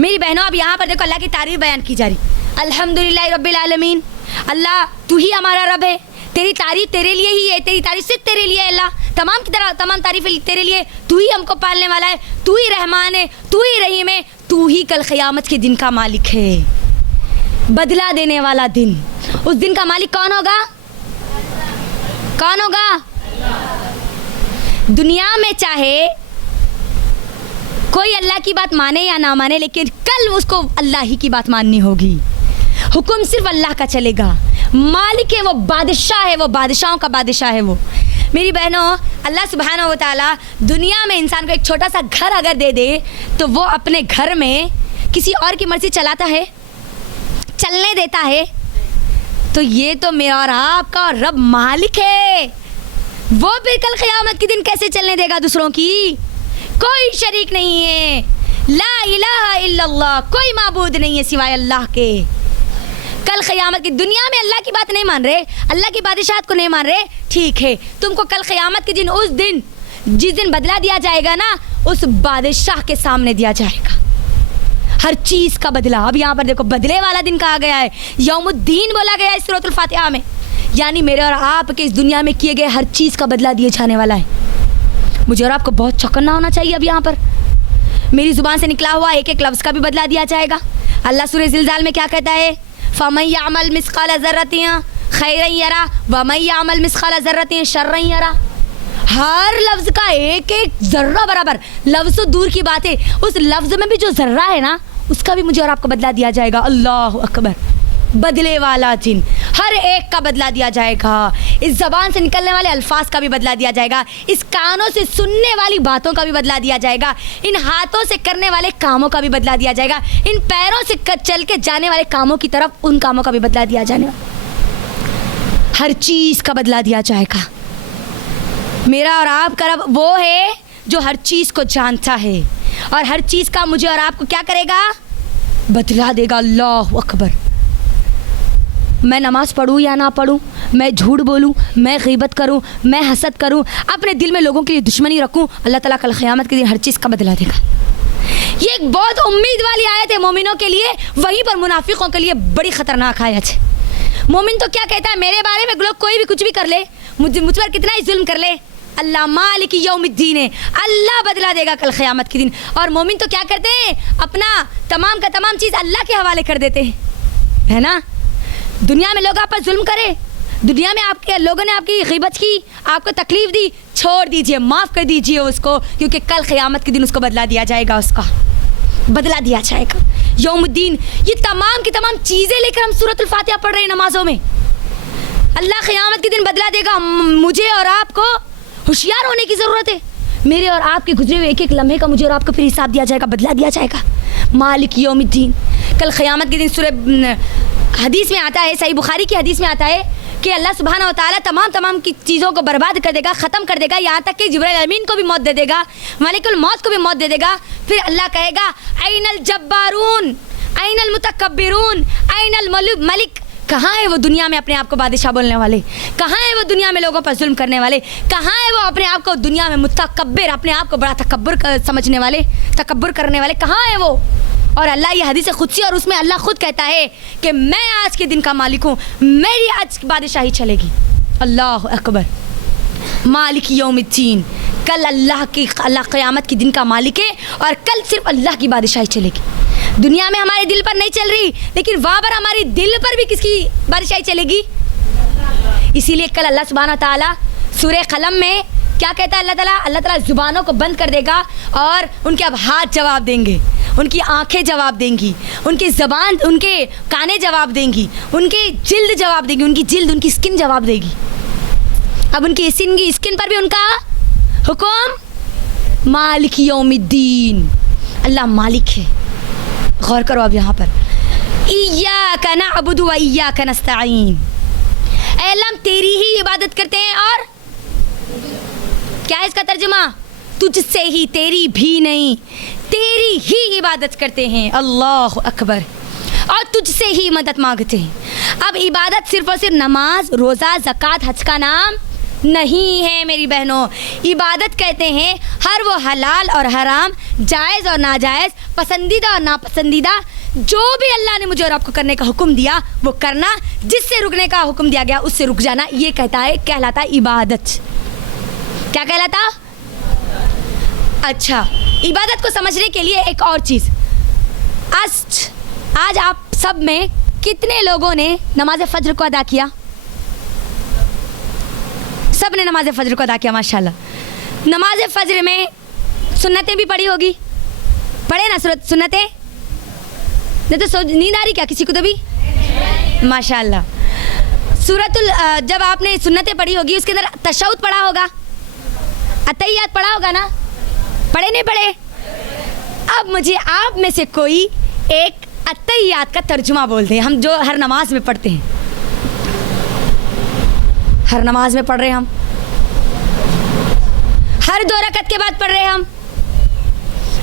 मेरी बहनों, अब यहाँ पर देखो अल्लाह की तारीफ़ बयान की जा रही। अल्हम्दुलिल्लाह रब्बिल आलमीन, अल्लाह तू ही हमारा रब है, तेरी तारीफ़ तेरे लिए ही है, तेरी तारीफ़ सिर्फ तेरे लिए है अल्लाह। तमाम तारीफ़ें तेरे लिए। तू ही हमको पालने वाला है, तू ही रहमान है, तू ही रहीम है, तू ही कल क़यामत के दिन का मालिक है, बदला देने वाला दिन। उस दिन का मालिक कौन होगा? कौन होगा? दुनिया में चाहे कोई अल्लाह की बात माने या ना माने, लेकिन कल उसको अल्लाह ही की बात माननी होगी। हुक्म सिर्फ अल्लाह का चलेगा। मालिक है वो, बादशाह है वो, बादशाहों का बादशाह है वो। मेरी बहनों, अल्लाह सुब्हानहू व तआला दुनिया में इंसान को एक छोटा सा घर अगर दे दे तो वो अपने घर में किसी और की मर्जी चलाता है, चलने देता है। तो ये तो मेरा और आपका रब मालिक है, वो फिर कल क़यामत के दिन कैसे चलने देगा दूसरों की? कोई शरीक नहीं है, ला इलाहा इल्लल्लाह, कोई माबूद नहीं है सिवाय अल्लाह के। कल क़यामत की दुनिया में अल्लाह की बात नहीं मान रहे, अल्लाह की बादशाहत को नहीं मान रहे, ठीक है, तुमको कल क़यामत के दिन, उस दिन जिस दिन बदला दिया जाएगा ना, उस बादशाह के सामने दिया जाएगा। हर चीज़ का बदला। अब यहाँ पर देखो बदले वाला दिन कहा गया है, यौमुद्दीन बोला गया है सूरतुल फातिहा में, यानी मेरे और आपके इस दुनिया में किए गए हर चीज़ का बदला दिए जाने वाला है। मुझे और आपको बहुत चौकन्ना होना चाहिए। अब यहाँ पर मेरी ज़ुबान से निकला हुआ एक एक लफ्ज़ का भी बदला दिया जाएगा। अल्लाह सूरह ज़िलज़ाल में क्या कहता है, फ़मन यअमल मिस्क़ाल ज़र्रतिन खैरन यरा वमन यअमल मिस्क़ाल ज़र्रतिन शर्रन यरा। हर लफ्ज़ का एक एक ज़र्रा बराबर, लफ्ज़ तो दूर की बात है, उस लफ्ज़ में भी जो ज़र्रा है ना उसका भी मुझे और आपको बदला दिया जाएगा। अल्लाह अकबर, बदले वाला दिन, हर एक का बदला दिया जाएगा। इस ज़बान से निकलने वाले अल्फाज का भी बदला दिया जाएगा, इस कानों से सुनने वाली बातों का भी बदला दिया जाएगा, इन हाथों से करने वाले कामों का भी बदला दिया जाएगा, इन पैरों से चल के जाने वाले कामों की तरफ उन कामों का भी बदला दिया जाने वाला, हर चीज़ का बदला दिया जाएगा। मेरा और आपका रब वो है जो हर चीज़ को जानता है और हर चीज़ का मुझे और आपको क्या करेगा, बदला देगा। अल्लाह अकबर। मैं नमाज़ पढ़ूँ या ना पढ़ूँ, मैं झूठ बोलूँ, मैं ग़ीबत करूँ, मैं हसद करूँ, अपने दिल में लोगों के लिए दुश्मनी रखूँ, अल्लाह ताला कल क़यामत के दिन हर चीज़ का बदला देगा। ये एक बहुत उम्मीद वाली आयत है मोमिनों के लिए, वहीं पर मुनाफिकों के लिए बड़ी ख़तरनाक आयत है। मोमिन तो क्या कहता है, मेरे बारे में लोग कोई भी कुछ भी कर ले, मुझ पर कितना ही जुल्म कर ले, अल्लाह मालिक यौमिद्दीन है, अल्लाह बदला देगा कल क़यामत के दिन। और मोमिन तो क्या करते हैं, अपना तमाम का तमाम चीज़ अल्लाह के हवाले कर देते हैं, है ना। दुनिया में लोग आप पर जुल्म करे, दुनिया में आपके लोगों ने आपकी ग़ीबत की, आपको तकलीफ़ दी, छोड़ दीजिए, माफ़ कर दीजिए उसको, क्योंकि कल क़यामत के दिन उसको बदला दिया जाएगा, उसका बदला दिया जाएगा। यौमुद्दीन, ये तमाम की तमाम चीज़ें लेकर हम सूरतुल फातिहा पढ़ रहे हैं नमाज़ों में। अल्लाह क़यामत के दिन बदला देगा। मुझे और आपको होशियार होने की ज़रूरत है। मेरे और आपके गुजरे हुए एक एक लम्हे का मुझे और आपको फिर हिसाब दिया जाएगा, बदला दिया जाएगा। मालिक यौमिद्दीन, कल क़यामत के दिन सूरह हदीस में आता है, सही बुखारी की हदीस में आता है कि अल्लाह सुब्हानहू व तआला तमाम की चीज़ों को बर्बाद कर देगा, ख़त्म कर देगा, यहाँ तक कि जिब्राइल अमीन को भी मौत दे देगा, मलिकुल मौत को भी मौत दे देगा। फिर अल्लाह कहेगा ऐनल जब्बारून ऐनल मुतकब्बिरून ऐनल मलिक, कहाँ है वो दुनिया में अपने आप को बादशाह बोलने वाले, कहाँ है वो दुनिया में लोगों पर जुल्म करने वाले, कहाँ है वो अपने आप को दुनिया में मुतकब्बिर, अपने आप को बड़ा तकब्बुर समझने वाले, तकब्बुर करने वाले, कहाँ है वो। और अल्लाह ये हदीस खुदसी, और उसमें अल्लाह खुद कहता है कि मैं आज के दिन का मालिक हूँ, मेरी आज की बादशाही चलेगी। अल्लाह अकबर। मालिक यौमिद्दीन, कल अल्लाह क़यामत के दिन का मालिक है और कल सिर्फ अल्लाह की बादशाही चलेगी। दुनिया में हमारे दिल पर नहीं चल रही, लेकिन वहाँ पर हमारे दिल पर भी किसकी बादशाही चलेगी। इसीलिए कल अल्लाह सुब्हानहू व तआला सूरह क़लम में क्या कहता है, अल्लाह ताला ज़ुबानों को बंद कर देगा और उनके अब हाथ जवाब देंगे, उनकी आंखें जवाब देंगी, उनकी ज़बान, उनके कानें जवाब देंगी, उनके जिल्द जवाब देंगी, उनकी जिल्द, उनकी स्किन जवाब देगी। अब उनकी स्किन पर भी उनका हुक्म। मालिक यौमिद्दीन, अल्लाह मालिक है। गौर करो अब यहाँ पर, इय्याका नअबुदु व इय्याका नस्तईन, ऐ अल्लाह हम तेरी ही इबादत करते हैं, और क्या है इसका तर्जुमा, तुझसे ही, तेरी भी नहीं, तेरी ही इबादत करते हैं। अल्लाह अकबर। और तुझसे ही मदद मांगते हैं। अब इबादत सिर्फ और सिर्फ नमाज, रोज़ा, ज़कात, हज का नाम नहीं है मेरी बहनों। इबादत कहते हैं हर वो हलाल और हराम, जायज़ और नाजायज़, पसंदीदा और नापसंदीदा, जो भी अल्लाह ने मुझे और आपको करने का हुक्म दिया वो करना, जिससे रुकने का हुक्म दिया गया उससे रुक जाना, ये कहलाता है इबादत। क्या कहलाता? अच्छा, इबादत को समझने के लिए एक और चीज़, आज आप सब में कितने लोगों ने नमाज फ़ज्र को अदा किया? सब ने नमाज फ़ज्र को अदा किया, माशाल्लाह। नमाज फ़ज्र में सुन्नतें भी पढ़ी होगी, पढ़े ना सुन्नतें? नहीं तो नींद आ रही क्या किसी को? तो भी माशाल्लाह। जब आपने सुन्नतें पढ़ी होगी उसके अंदर तशहुद पढ़ा होगा, अतहियात पढ़ा होगा ना? पढ़े नहीं पढ़े? अब मुझे आप में से कोई एक अतहियात का तर्जुमा बोल दें, हम जो हर नमाज में पढ़ते हैं, हर नमाज में पढ़ रहे हैं हम, हर 2 रकत के बाद पढ़ रहे हैं हम,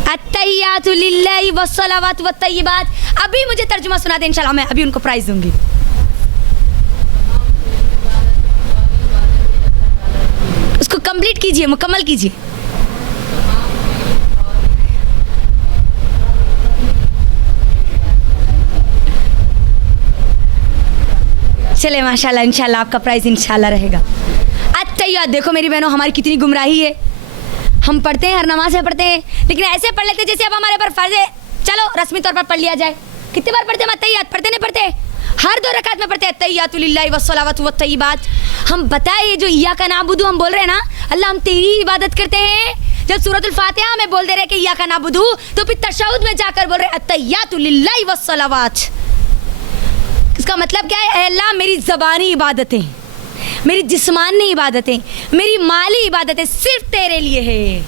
अत्तहियातु लिल्लाहि वस्सलावातु वत्तय्यिबात। अभी मुझे तर्जुमा सुना दे, इंशाल्लाह मैं अभी उनको प्राइज़ दूंगी। उसको कंप्लीट कीजिए, मुकम्मल कीजिए। चले माशाल्लाह, इंशाल्लाह आपका प्राइज़ इंशाल्लाह रहेगा। अत्तहियात, देखो मेरी बहनों हमारी कितनी गुमराही है। हम पढ़ते हैं, हर नमाज में पढ़ते हैं, लेकिन ऐसे पढ़ लेते जैसे अब हमारे पर फ़र्ज़ है, चलो रस्मी तौर पर पढ़ लिया जाए। कितनी बार पढ़ते हैं अत्तहियात? पढ़ते नहीं पढ़ते? हर 2 रकात में पढ़ते हैं अत्तहियातु लिल्लाहि वस्सलावातु वत्तय्यिबात। हम बताए ये जो इय्याका नअबुदु हम बोल रहे हैं ना, अल्लाह हम तेरी इबादत करते हैं। जब सूरतुल फातिहा में बोल दे रहे कि इय्याका नअबुदु, तो फिर तशहुद में जाकर बोल रहे अत्तहियातु लिल्लाहि वस्सलावात। इसका मतलब क्या है? अल्लाह मेरी ज़बानी इबादतें, मेरी जिस्मानी इबादतें, मेरी माली इबादतें सिर्फ तेरे लिए है।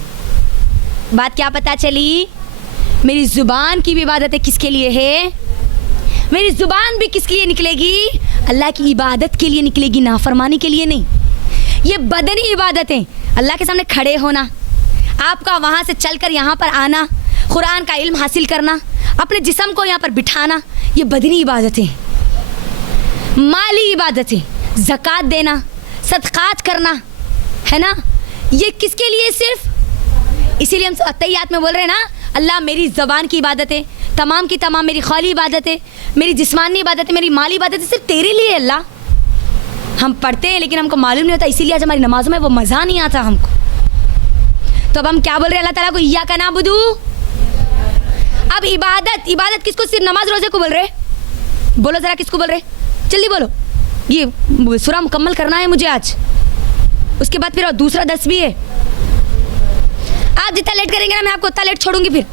बात क्या पता चली? मेरी ज़ुबान की भी इबादतें किसके लिए है? मेरी ज़ुबान भी किसके लिए निकलेगी? अल्लाह की इबादत के लिए निकलेगी, नाफरमानी के लिए नहीं। ये बदनी इबादतें, अल्लाह के सामने खड़े होना, आपका वहाँ से चलकर यहाँ पर आना, कुरान का इल्म हासिल करना, अपने जिस्म को यहाँ पर बिठाना, ये बदनी इबादतें। माली इबादतें, ज़कात देना, सदक़ात करना, है ना, ये किसके लिए? सिर्फ इसीलिए हम अत्तहियात में बोल रहे हैं ना, अल्लाह मेरी ज़बान की इबादतें तमाम की तमाम, मेरी खौली इबादतें, मेरी जिस्मानी इबादतें, मेरी माली इबादतें सिर्फ तेरे लिए अल्लाह। हम पढ़ते हैं लेकिन हमको मालूम नहीं होता, इसीलिए आज हमारी नमाज़ों में वो मज़ा नहीं आता हमको। तो अब हम क्या बोल रहे हैं अल्लाह ताला को? इय्याका नअबुदु। अब इबादत किसको? सिर्फ नमाज रोज़े को बोल रहे? बोलो ज़रा किसको बोल रहे? जल्दी बोलो। ये सूरा मुकम्मल करना है मुझे आज, उसके बाद फिर और दूसरा 10 भी है। आप जितना लेट करेंगे ना, मैं आपको उतना लेट छोड़ूंगी। फिर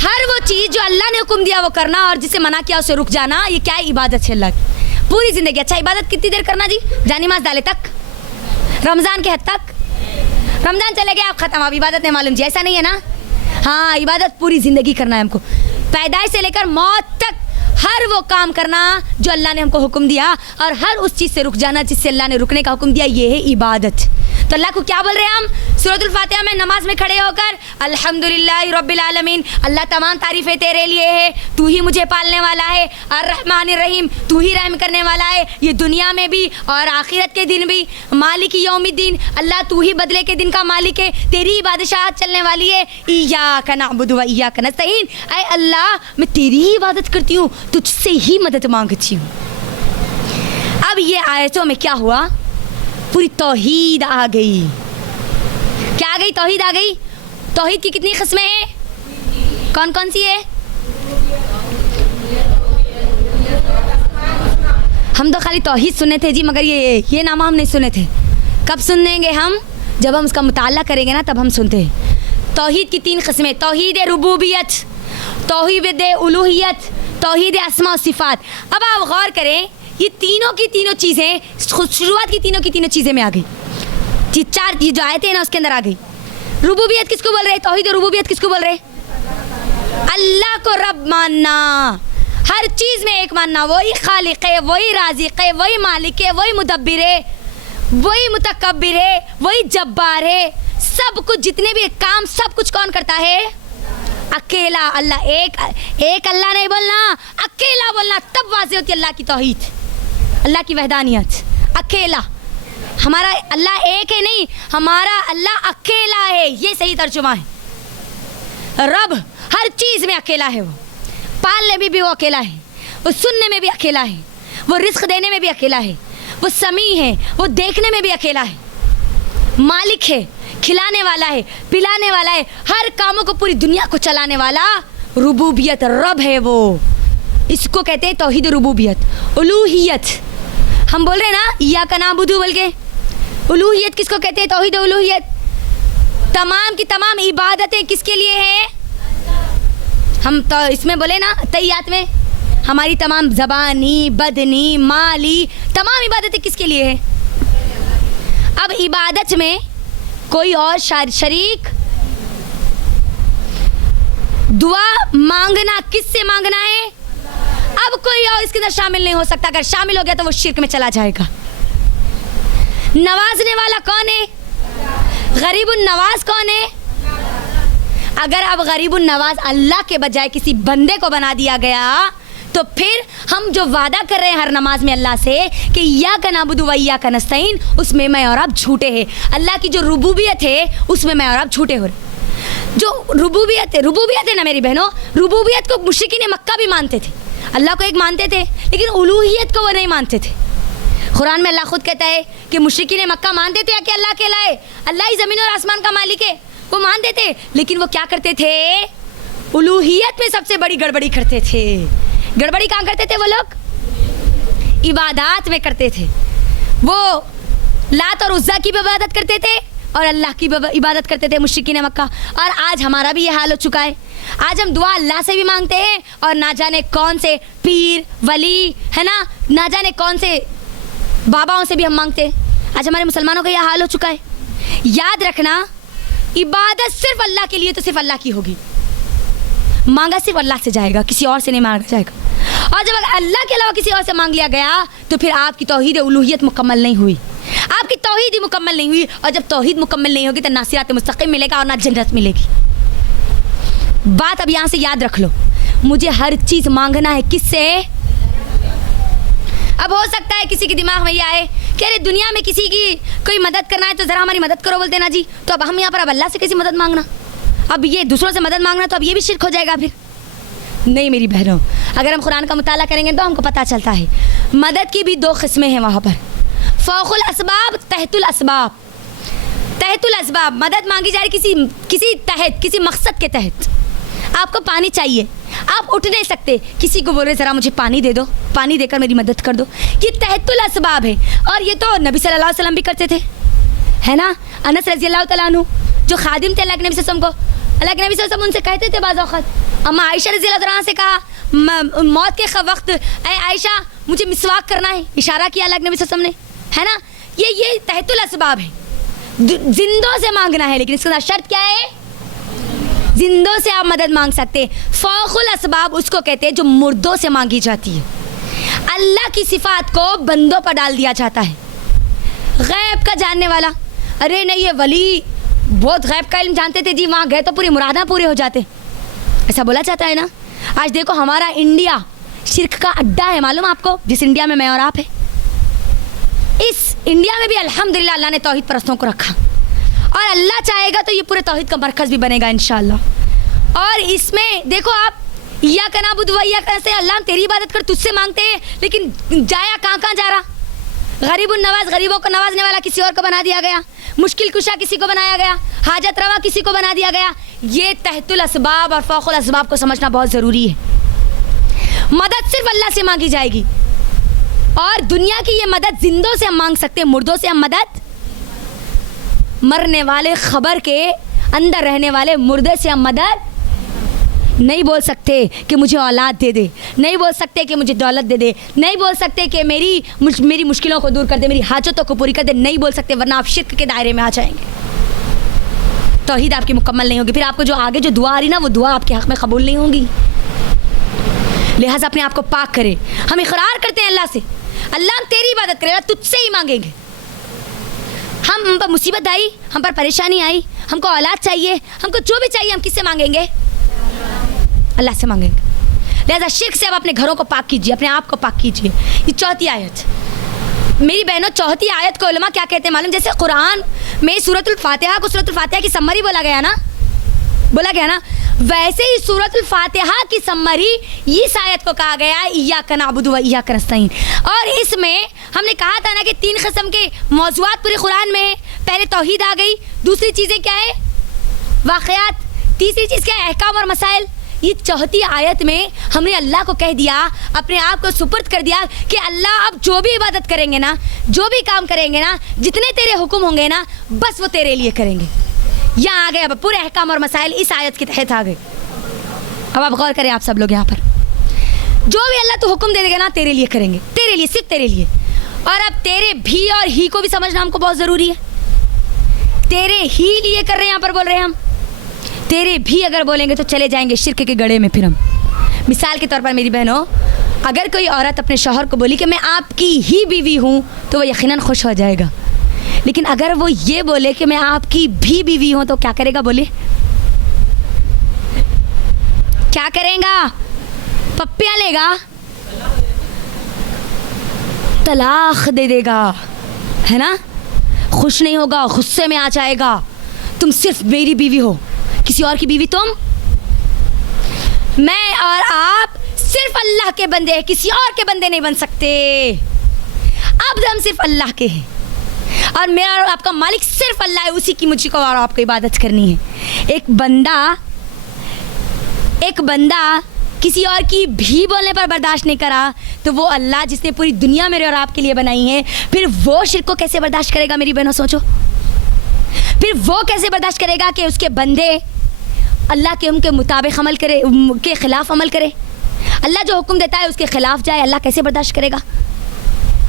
हर वो चीज़ जो अल्लाह ने हुक्म दिया वो करना, और जिसे मना किया उसे रुक जाना, ये क्या है? इबादत है अल्लाह की पूरी ज़िंदगी। अच्छा, इबादत कितनी देर करना जी? जानिमाज़ डाले तक, रमज़ान के हद तक। रमज़ान चले गए आप ख़त्म, अब इबादत नहीं मालूम जी, ऐसा नहीं है ना। हाँ, इबादत पूरी ज़िंदगी करना है हमको, पैदाइश से लेकर मौत तक हर वो काम करना जो अल्लाह ने हमको हुक्म दिया, और हर उस चीज़ से रुक जाना जिससे अल्लाह ने रुकने का हुक्म दिया, ये है इबादत। तो अल्लाह को क्या बोल रहे हैं हम? सूरतुल फातिहा में नमाज में खड़े होकर अल्हम्दुलिल्लाहि रब्बिल आलमीन, अल्लाह तमाम तारीफ़ें तेरे लिए है, तू ही मुझे पालने वाला है, अर्रहमानिर रहीम, तू ही रहम करने वाला है, ये दुनिया में भी और आखिरत के दिन भी, मालिक यौमिद्दीन, अल्लाह तू ही बदले के दिन का मालिक है, तेरी बादशाहत चलने वाली है। इय्याका नअबुदु व इय्याका नस्तईन, ऐ अल्लाह मैं तेरी ही इबादत करती हूँ, तुझसे ही मदद मांगती हूँ। अब ये आयतों में क्या हुआ? पूरी तौहीद आ गई। क्या आ गई? तौहीद आ गई। तौहीद की कितनी किस्में हैं? कौन कौन सी है? हम तो खाली तौहीद सुने थे जी, मगर ये नाम हम नहीं सुने थे। कब सुनेंगे हम? जब हम उसका मुताला करेंगे ना, तब हम सुनते हैं। तौहीद की 3 किस्में, तौहीद रुबूबियत, तौहीद उलूहियत, तौहीद अस्मा और सिफ़ात। अब आप गौर करें, ये तीनों की तीनों चीज़ें, शुरुआत की तीनों चीज़ें में आ गई। ये 4 ये जो आयतें हैं ना, उसके अंदर आ गई। रुबूबियत किसको बोल रहे हैं? तौहीद रुबूबियत किसको बोल रहे हैं? अल्लाह को रब मानना, हर चीज़ में एक मानना, वही खालिक है, वही राज़िक है, वही मालिक है, वही मुदब्बिर है, वही मुतकब्बिर है, वही जब्बार है। सब कुछ, जितने भी काम, सब कुछ कौन करता है? अकेला अल्लाह। एक अल्लाह नहीं बोलना, अकेला बोलना, तब वाज़ेह होती है अल्लाह की तौहीद, अल्लाह की वहदानियत। अकेला, हमारा अल्लाह एक है नहीं, हमारा अल्लाह अकेला है, ये सही तर्जुमा है। रब हर चीज़ में अकेला है, वो पालने में भी वो अकेला है, वो सुनने में भी अकेला है, वो रिस्क देने में भी अकेला है, वो समी है, वो देखने में भी अकेला है, मालिक है, खिलाने वाला है, पिलाने वाला है, हर कामों को, पूरी दुनिया को चलाने वाला रुबूबियत रब है वो। इसको कहते हैं तौहीद रुबूबियत। उलूहियत हम बोल रहे हैं ना, इय्याका नअबुदु बोल के। उलूहियत किसको कहते हैं? तौहीद उलूहियत। तमाम की तमाम इबादतें किसके लिए हैं? हम तो इसमें बोले ना, तैयात में हमारी तमाम ज़बानी, बदनी, माली, तमाम इबादतें किसके लिए हैं? अब इबादत में कोई और शरीक, दुआ मांगना किससे मांगना है? अब कोई और इसके अंदर शामिल नहीं हो सकता। अगर शामिल हो गया तो वो शिर्क में चला जाएगा। नवाजने वाला कौन है? गरीबुन नवाज कौन है? अगर अब गरीबुन नवाज अल्लाह के बजाय किसी बंदे को बना दिया गया, तो फिर हम जो वादा कर रहे हैं हर नमाज में अल्लाह से कि इय्याका नअबुदु व इय्याका नस्तईन, उसमें मैं और आप झूठे हैं। अल्लाह की जो रुबूबियत है उसमें मैं और आप झूठे हो रहे। जो रुबूबियत है ना मेरी बहनों, रुबूबियत को मुशरिकीन मक्का भी मानते थे। अल्लाह को एक मानते थे, लेकिन उलूहियत को वो नहीं मानते थे। कुरान में अल्लाह खुद कहता है कि मुशरिकीन मक्का मानते थे कि अल्लाह के अलावा अल्लाह ही ज़मीन और आसमान का मालिक है, वो मानते थे, लेकिन वो क्या करते थे, उलूहियत में सबसे बड़ी गड़बड़ी करते थे। गड़बड़ी कहाँ करते थे वो लोग? इबादत में करते थे। वो लात और उज़्ज़ा की भी इबादत करते थे और अल्लाह की इबादत करते थे मुशरिकीन मक्का। और आज हमारा भी ये हाल हो चुका है। आज हम दुआ अल्लाह से भी मांगते हैं और ना जाने कौन से पीर वली है ना जाने कौन से बाबाओं से भी हम मांगते हैं। आज हमारे मुसलमानों का यह हाल हो चुका है। याद रखना, इबादत सिर्फ अल्लाह के लिए तो सिर्फ अल्लाह की होगी, मांगा सिर्फ अल्लाह से जाएगा, किसी और से नहीं मांगा जाएगा। और जब अगर अल्लाह के अलावा किसी और से मांग लिया गया तो फिर आपकी तौहीद उलूहियत मुकम्मल नहीं हुई, आपकी तौहीद ही मुकम्मल नहीं हुई। और जब तौहीद मुकम्मल नहीं होगी तो ना सिरात मुस्तकीम मिलेगा और ना जन्नत मिलेगी। बात अब यहाँ से याद रख लो, मुझे हर चीज़ मांगना है किससे? अब हो सकता है किसी के दिमाग में ये आए कि अरे दुनिया में किसी की कोई मदद करना है तो ज़रा हमारी मदद करो बोलते ना जी, तो अब हम यहाँ पर अब अल्लाह से कैसी मदद मांगना? अब ये दूसरों से मदद मांगना तो अब ये भी शिर्क हो जाएगा फिर। नहीं मेरी बहनों, अगर हम कुरान का मुताला करेंगे तो हमको पता चलता है मदद की भी दो किस्में हैं वहाँ पर, फ़ौक़ुल असबाब, तहतुल असबाब। तहतुल असबाब, मदद मांगी जा रही किसी तहत, किसी मकसद के तहत। आपको पानी चाहिए, आप उठ नहीं सकते, किसी को बोल रहे ज़रा मुझे पानी दे दो, पानी देकर मेरी मदद कर दो, ये तहतुल असबाब है। और ये तो नबी सल्लल्लाहु अलैहि वसल्लम भी करते थे, है ना। अनस रज़ी अल्लाह तआला अन्हु जो खादिम थे अल्लाह के नबी सल्लल्लाहु अलैहि वसल्लम को, अल्लाह के नबी सल्लल्लाहु अलैहि वसल्लम उनसे कहते थे बाज़ औक़ात, अम्मा आयशा रज़ी अल्लाह तआला से कहा मौत के वक्त, ऐ आयशा मुझे मिसवाक करना है, इशारा किया अल्लाह के नबी सल्लल्लाहु अलैहि वसल्लम ने, है ना। ये तहतुल असबाब है, जिंदों से मांगना है, लेकिन इसका शर्त क्या है? जिंदों से आप मदद मांग सकते हैं। फ़ौक़ुल असबाब उसको कहते हैं जो मुर्दों से मांगी जाती है। अल्लाह की सिफात को बंदों पर डाल दिया जाता है। गैब का जानने वाला, अरे नहीं ये वली बहुत गैब का इल्म जानते थे जी, वहाँ गए तो पूरी मुरादा पूरे हो जाते, ऐसा बोला जाता है ना। आज देखो हमारा इंडिया शिर्क का अड्डा है, मालूम आपको, जिस इंडिया में मैं और आप है, इस इंडिया में भी अल्हम्दुलिल्लाह अल्लाह ने तौहीद परस्तों को रखा और अल्लाह चाहेगा तो ये पूरे तौहीद का मरकज़ भी बनेगा इंशाअल्लाह। और इसमें देखो आप, इय्याका नअबुदु व इय्याका नस्तईन, अल्लाह हम तेरी इबादत कर तुझसे मांगते हैं, लेकिन जाया कहाँ जा रहा? गरीबुन नवाज, गरीबों को नवाजने वाला किसी और को बना दिया गया, मुश्किल कुशा किसी को बनाया गया, हाजत रवा किसी को बना दिया गया। ये तहतुल असबाब और फ़ौक़ुल असबाब को समझना बहुत ज़रूरी है। मदद सिर्फ अल्लाह से मांगी जाएगी और दुनिया की ये मदद जिंदों से हम मांग सकते हैं, मुर्दों से हम मदद, मरने वाले खबर के अंदर रहने वाले मुर्दे से हम मदद नहीं बोल सकते कि मुझे औलाद दे दे, नहीं बोल सकते कि मुझे दौलत दे दे, नहीं बोल सकते कि मेरी मुश्किलों को दूर कर दे, मेरी हाजतों को पूरी कर दे, नहीं बोल सकते, वरना आप शिर्क के दायरे में आ जाएंगे। तौहीद आपकी मुकम्मल नहीं होगी, फिर आपको जो आगे जो दुआ आ रही ना, वो दुआ आपके हक़ में कबूल नहीं होगी। लिहाजा अपने आप को पाक करें। हम इकरार करते हैं अल्लाह से, अल्लाह हम तेरी इबादत करें, तुझसे ही मांगेंगे। हम पर मुसीबत आई, हम पर परेशानी आई, हमको औलाद चाहिए, हमको जो भी चाहिए, हम किससे मांगेंगे? अल्लाह से मांगेंगे। लिहाजा शिर्क से अब अपने घरों को पाक कीजिए, अपने आप को पाक कीजिए। ये चौथी आयत, मेरी बहनों, चौथी आयत को उलमा क्या कहते हैं मालूम? जैसे कुरान में सूरतुल फातिहा को सूरतुल फातिहा की सम्मरी बोला गया ना, वैसे ही सूरतुल फातिहा की सम्मरी इस आयत को कहा गया इय्याका नअबुदु व इय्याका नस्तईन। और इसमें हमने कहा था ना कि 3 किस्म के मौज़ूआत पूरे कुरान में है। पहले तौहीद आ गई, दूसरी चीज़ें क्या है? वाक़यात, तीसरी चीज़ क्या है? अहकाम और मसाइल। ये चौथी आयत में हमने अल्लाह को कह दिया, अपने आप को सुपुर्द कर दिया कि अल्लाह अब जो भी इबादत करेंगे ना, जो भी काम करेंगे ना, जितने तेरे हुक्म होंगे ना, बस वो तेरे लिए करेंगे। यहाँ आ गए अब पूरे अहकाम और मसाइल इस आयत के तहत आ गए। अब आप गौर करें, आप सब लोग यहाँ पर, जो भी अल्लाह तो हुक्म दे देगा ना, तेरे लिए करेंगे, तेरे लिए, सिर्फ तेरे लिए। और अब तेरे भी और ही को भी समझना हमको बहुत ज़रूरी है। तेरे ही लिए कर रहे हैं, यहाँ पर बोल रहे हैं हम, तेरे भी अगर बोलेंगे तो चले जाएंगे शिर्क के गड़े में। फिर हम मिसाल के तौर पर मेरी बहनों, अगर कोई औरत अपने शौहर को बोली कि मैं आपकी ही बीवी हूँ, तो वो यकीनन खुश हो जाएगा। लेकिन अगर वो ये बोले कि मैं आपकी भी बीवी हूँ, तो क्या करेगा? बोले क्या करेगा? पप्पियाँ लेगा, तलाक दे देगा, है ना। खुश नहीं होगा, गुस्से में आ जाएगा। तुम सिर्फ मेरी बीवी हो, किसी और की बीवी तुम। मैं और आप सिर्फ अल्लाह के बंदे हैं, किसी और के बंदे नहीं बन सकते। अब हम सिर्फ अल्लाह के हैं और मेरा और आपका मालिक सिर्फ अल्लाह है, उसी की मुझको और आपको इबादत करनी है। एक बंदा किसी और की भी बोलने पर बर्दाश्त नहीं करा तो वो अल्लाह जिसने पूरी दुनिया मेरे और आपके लिए बनाई है, फिर वो शिर्क को कैसे बर्दाश्त करेगा मेरी बहनों? सोचो, फिर वो कैसे बर्दाश्त करेगा कि उसके बंदे अल्लाह के हुक्म के मुताबिक अमल करे, के खिलाफ अमल करे। अल्लाह जो हुक्म देता है उसके खिलाफ जाए, अल्लाह कैसे बर्दाश्त करेगा?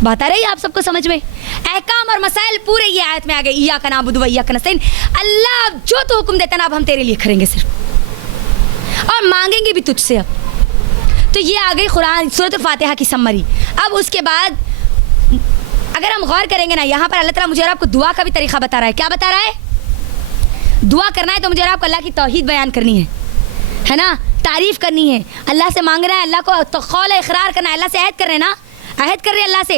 बात आ रही है आप सबको समझ में? अहकाम और मसाइल पूरे ये आयत में आ गए। इय्याका नअबुदु व इय्याका नस्तईन। अल्लाह जो तो हुक्म देता ना, अब हम तेरे लिए करेंगे सिर्फ और मांगेंगे भी तुझसे। अब तो ये आ गई कुरान सूरत फातिहा की सम्मरी। अब उसके बाद अगर हम गौर करेंगे ना, यहाँ पर अल्लाह ताला मुझे और आपको दुआ का भी तरीका बता रहा है। क्या बता रहा है? दुआ करना है तो मुझे और आपको अल्लाह की तौहीद बयान करनी है ना, तारीफ करनी है, अल्लाह से मांगना है, अल्लाह को तो कौल इकरार करना है, अल्लाह से अहद कर रहे हैं ना, अहद कर रहे हैं अल्लाह से,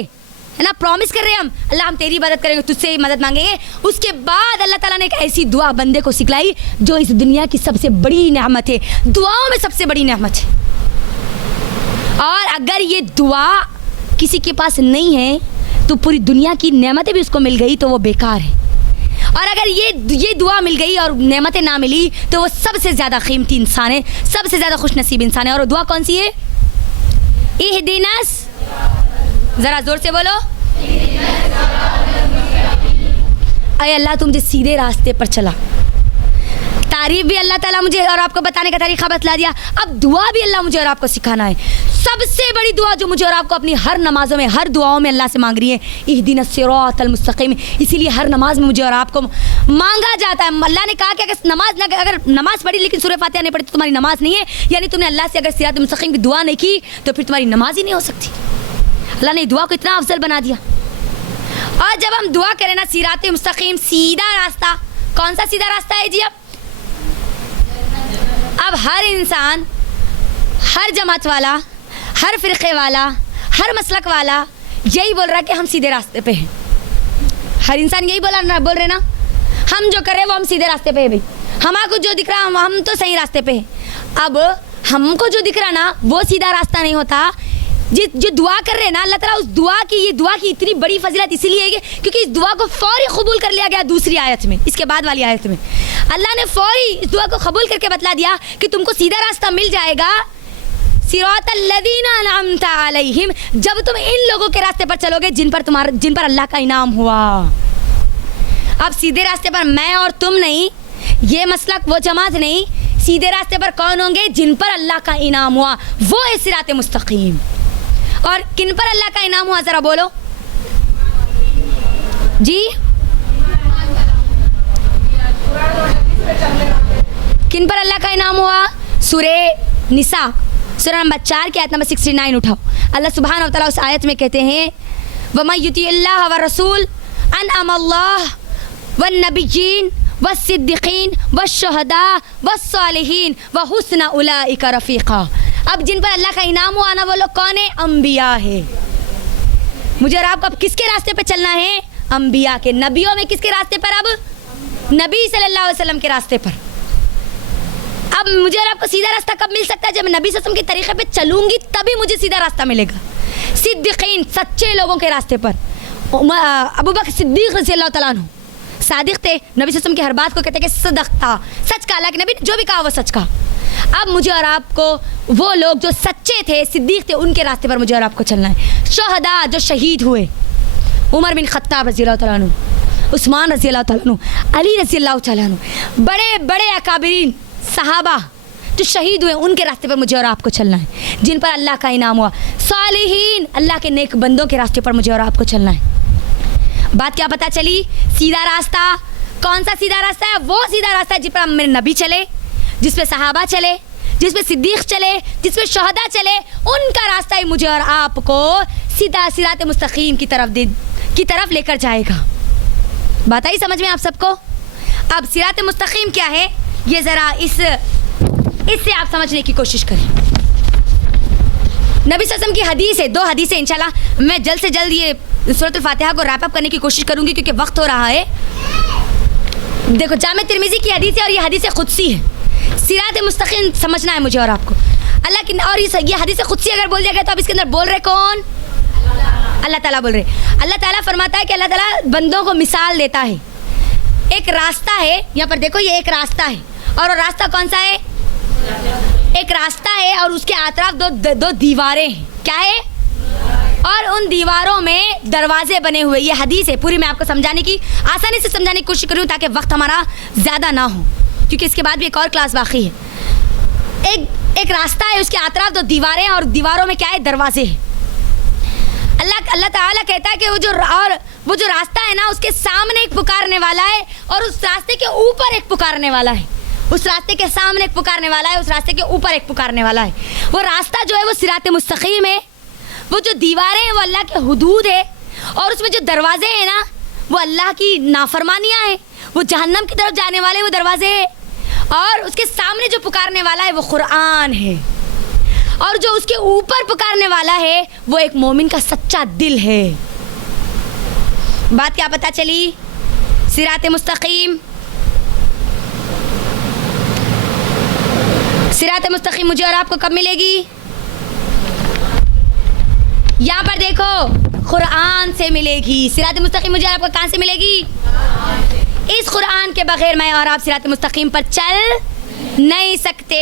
है ना, प्रॉमिस कर रहे हैं अल्लाह हम तेरी मदद करेंगे, तुझसे ही मदद मांगेंगे। उसके बाद अल्लाह ताला ने एक ऐसी दुआ बंदे को सिखलाई जो इस दुनिया की सबसे बड़ी नेमत है, दुआओं में सबसे बड़ी नेमत है। और अगर ये दुआ किसी के पास नहीं है तो पूरी दुनिया की नेमतें भी उसको मिल गई तो वो बेकार है। और अगर ये दुआ मिल गई और नेमतें ना मिली तो वो सबसे ज़्यादा कीमती इंसान है, सबसे ज़्यादा खुशनसीब इंसान है। और वो दुआ कौन सी है? इहदिनस, ज़रा ज़ोर से बोलो, अरे अल्लाह तुम मुझे सीधे रास्ते पर चला। तारीफ भी अल्लाह ताला मुझे और आपको बताने का तरीका बतला दिया। अब दुआ भी अल्लाह मुझे और आपको सिखाना है। सबसे बड़ी दुआ जो मुझे और आपको अपनी हर नमाजों में, हर दुआओं में अल्लाह से मांग रही है, इहदिनस सिरातल मुस्तकीम। इसीलिए हर नमाज में मुझे और आपको मांगा जाता है। अल्लाह ने कहा कि अगर नमाज पढ़ी लेकिन सूरह फातिहा नहीं पढ़ी तो तुम्हारी नमाज नहीं है, यानी तुमने अल्लाह से अगर सिरातल मुस्तकीम की दुआ नहीं की तो फिर तुम्हारी नमाज ही नहीं हो सकती। अल्लाह ने दुआ को इतना अफजल बना दिया। और जब हम दुआ करें ना, सिरातल मुस्तकीम, सीधा रास्ता, कौन सा सीधा रास्ता है जी? अब हर इंसान, हर जमात वाला, हर फ़िरक़े वाला, हर मसलक वाला यही बोल रहा है कि हम सीधे रास्ते पे हैं। हर इंसान यही बोल रहे ना, हम जो कर रहे हैं वो हम सीधे रास्ते पे हैं भाई, हमारे जो दिख रहा हम तो सही रास्ते पे हैं। अब हमको जो दिख रहा ना वो सीधा रास्ता नहीं होता। जो दुआ कर रहे हैं ना, अल्लाह ताला उस ये दुआ की इतनी बड़ी फजीलत इसलिए है क्योंकि इस दुआ को फौरी कबूल कर लिया गया। दूसरी आयत में, इसके बाद वाली आयत में अल्लाह ने फौरी इस दुआ को कबूल करके बतला दिया कि तुमको सीधा रास्ता मिल जाएगा, सिरातल लज़ीना अनअमता अलैहिम, जब तुम इन लोगों के रास्ते पर चलोगे जिन पर अल्लाह का इनाम हुआ। अब सीधे रास्ते पर मैं और तुम नहीं, ये मसलक वो जमात नहीं, सीधे रास्ते पर कौन होंगे? जिन पर अल्लाह का इनाम हुआ, वो है सिरात मुस्तकीम। और किन पर अल्लाह का इनाम हुआ जरा बोलो जी? किन पर अल्लाह का इनाम हुआ? सूरे निसा, सूरा नंबर 4 की आयत नंबर 69 उठाओ। अल्लाह सुब्हानहू व तआला उस आयत में कहते हैं, वमन युतिइल्लाह व रसूल अनअमल्लाह वन नबिय्यीन वस्सिद्दीकीन वश्शुहदा वस्सालिहीन व हुस्न उलाइका रफीका। अब जिन पर अल्लाह का इनाम हुआ ना वो लोग कौन है? अंबिया है। मुझे और आपको अब किसके रास्ते पे चलना है? अंबिया के, नबियों में किसके रास्ते पर? अब नबी सल्लल्लाहु अलैहि वसल्लम के रास्ते पर। अब मुझे और आपको सीधा रास्ता कब मिल सकता है? जब नबी सल्लल्लाहु अलैहि वसल्लम के तरीके पे चलूंगी तभी मुझे सीधा रास्ता मिलेगा। सिद्दीकीन, सच्चे लोगों के रास्ते पर। अबू बकर सिद्दीक रज़ियल्लाहु तआला अन्हु सादिक थे, नबी सल्लल्लाहु अलैहि वसल्लम की हर बात को कहते कि सदक़ता, सच कहा, अल्लाह के नबी जो भी कहा वो सच कहा। अब मुझे और आपको वो लोग जो सच्चे थे, सिद्दीक थे, उनके रास्ते पर मुझे और आपको चलना है। शुहदा जो शहीद हुए, उमर बिन खत्ताब रज़ियल्लाहु तआला अन्हु, उस्मान रज़ियल्लाहु तआला अन्हु, अली रज़ियल्लाहु तआला अन्हु, बड़े बड़े अकाबिरीन सहाबा जो शहीद हुए, उनके रास्ते पर मुझे और आपको चलना है, जिन पर अल्लाह का इनाम हुआ। सालिहीन, अल्लाह के नेक बंदों के रास्ते पर मुझे और आपको चलना है। बात क्या पता चली? सीधा रास्ता कौन सा सीधा रास्ता है? वो सीधा रास्ता है जिस पर मेरे नबी चले, जिस पे सहाबा चले, जिस पे सिद्दीक चले, जिस पे शुहदा चले, उनका रास्ता ही मुझे और आपको सीधा सिरात मुस्तकीम की तरफ लेकर जाएगा। बात आई समझ में आप सबको? अब सिरात मुस्तकीम क्या है ये ज़रा इससे आप समझने की कोशिश करें। नबी सल्लल्लाहु अलैहि वसल्लम की हदीस है, 2 हदीसें इंशाल्लाह मैं जल्द से जल्द ये सूरत फातिहा को रैप अप करने की कोशिश करूंगी क्योंकि वक्त हो रहा है। देखो, जामे तिर्मिज़ी की हदीस है और ये हदीस कुदसी है। सिरात मुस्तकीम समझना है मुझे और आपको। अल्लाह की, और ये हदीस खुदसी अगर बोल दिया गया तो अब इसके अंदर बोल रहे कौन? अल्लाह ताला बोल रहे। अल्लाह ताला फरमाता है कि अल्लाह ताला बंदों को मिसाल देता है। एक रास्ता है, यहाँ पर देखो ये एक रास्ता है, और वो रास्ता कौन सा है? एक रास्ता है और उसके आतराफ दो दीवारें हैं। क्या है? और उन दीवारों में दरवाजे बने हुए। ये हदीस है पूरी, मैं आपको समझाने की, आसानी से समझाने की कोशिश करूँ ताकि वक्त हमारा ज़्यादा ना हो, क्योंकि इसके बाद भी एक और क्लास बाकी है। एक रास्ता है, उसके आतराफ दो दीवारें, और दीवारों में क्या है? दरवाजे हैं। अल्लाह ताला कहता है कि वो जो रास्ता है ना, उसके सामने एक पुकारने वाला है, और उस रास्ते के ऊपर एक पुकारने वाला है। उस रास्ते के सामने एक पुकारने वाला है, उस रास्ते के ऊपर एक पुकारने वाला है। वो रास्ता जो है वो सिरात मुस्तकीम है, वो जो दीवारें हैं वो अल्लाह के हुदूद है, और उसमें जो दरवाजे हैं ना वो अल्लाह की नाफरमानियाँ हैं, वो जहन्नम की तरफ जाने वाले वो दरवाजे हैं। और उसके सामने जो पुकारने वाला है वो कुरान है, और जो उसके ऊपर पुकारने वाला है वो एक मोमिन का सच्चा दिल है। बात क्या पता चली? सिरात मुस्तकीम, सिरात मुस्तकीम मुझे और आपको कब मिलेगी? यहाँ पर देखो, कुरान से मिलेगी। सिरात मुस्तकीम मुझे और आपको कहाँ से मिलेगी? इस कुरान के बगैर मैं और आप सिरात मुस्तकीम पर चल नहीं सकते।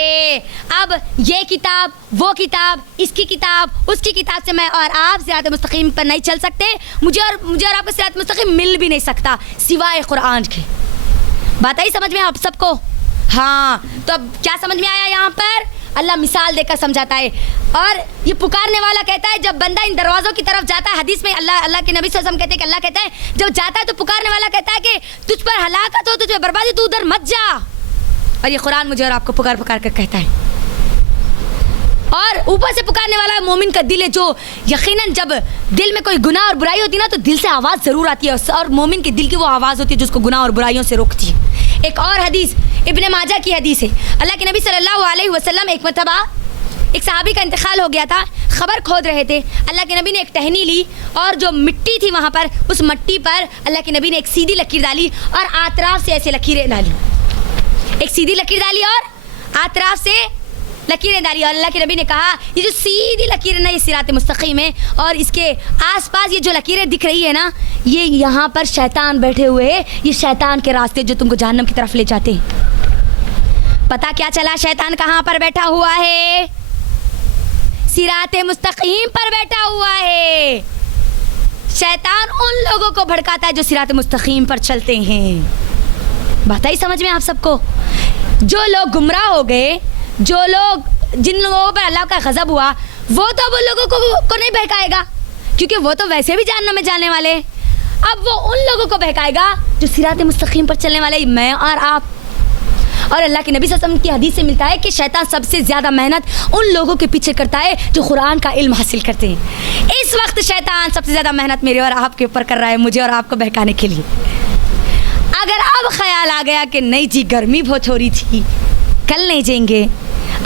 अब ये किताब, वो किताब, इसकी किताब, उसकी किताब से मैं और आप सिरात मुस्तकीम पर नहीं चल सकते। मुझे और आपको सिरात मुस्तकीम मिल भी नहीं सकता सिवाय कुरान के। बात आई समझ में आप सबको? हाँ, तो अब क्या समझ में आया? यहाँ पर अल्लाह मिसाल देकर समझाता है, और ये पुकारने वाला कहता है जब बंदा इन दरवाज़ों की तरफ जाता है, हदीस में अल्लाह के नबी सल्लल्लाहु अलैहि वसल्लम कहते हैं कि अल्लाह कहता है जब जाता है तो पुकारने वाला कहता है कि तुझ पर हलाकत हो, तुझ पर बर्बादी, तू उधर मत जा। और ये कुरान मुझे और आपको पुकार पुकार कर कहता है। और ऊपर से पुकारने वाला मोमिन का दिल है, जो यकीनन जब दिल में कोई गुनाह और बुराई होती है ना तो दिल से आवाज़ ज़रूर आती है, और मोमिन के दिल की वो आवाज़ होती है जो उसको गुनाह और बुराइयों से रोकती है। एक और हदीस इब्ने माजा की हदीस है। अल्लाह के नबी सल्लल्लाहु अलैहि वसल्लम एक मरतबा एक सहाबी का इंतकाल हो गया था, खबर खोद रहे थे। अल्लाह के नबी ने एक टहनी ली, और जो मिट्टी थी वहाँ पर, उस मिट्टी पर अल्लाह के नबी ने एक सीधी लकीर डाली, और आतराफ से ऐसे लकीरें डाली। एक सीधी लकीर डाली और आतराफ से लकीरें डाली, और अल्लाह के नबी ने कहा ये जो सीधी लकीर है ना, ये सिरात मुस्तकीम है, और इसके आसपास ये जो लकीरें दिख रही है ना, ये यहाँ पर शैतान बैठे हुए हैं, ये शैतान के रास्ते जो तुमको जहन्नम की तरफ ले जाते हैं। पता क्या चला? शैतान कहाँ पर बैठा हुआ है? सिरात मुस्तकीम पर बैठा हुआ है। शैतान उन लोगों को भड़काता है जो सिरात मुस्तकीम पर चलते हैं। बात आई समझ में आप सबको? जो लोग गुमराह हो गए, जो लोग, जिन लोगों पर अल्लाह का गज़ब हुआ, वो तो वो लोगों को नहीं बहकाएगा, क्योंकि वो तो वैसे भी जहन्नम में जाने वाले। अब वो उन लोगों को बहकाएगा जो सिरात मुस्तकीम पर चलने वाले, मैं और आप। और अल्लाह के नबी सल्लल्लाहु अलैहि वसल्लम की हदीस से मिलता है कि शैतान सबसे ज़्यादा मेहनत उन लोगों के पीछे करता है जो कुरान का इल्म हासिल करते हैं। इस वक्त शैतान सबसे ज़्यादा मेहनत मेरे और आपके ऊपर कर रहा है, मुझे और आपको बहकाने के लिए। अगर अब ख्याल आ गया कि नहीं जी गर्मी बहुत हो रही थी, कल नहीं जाएंगे,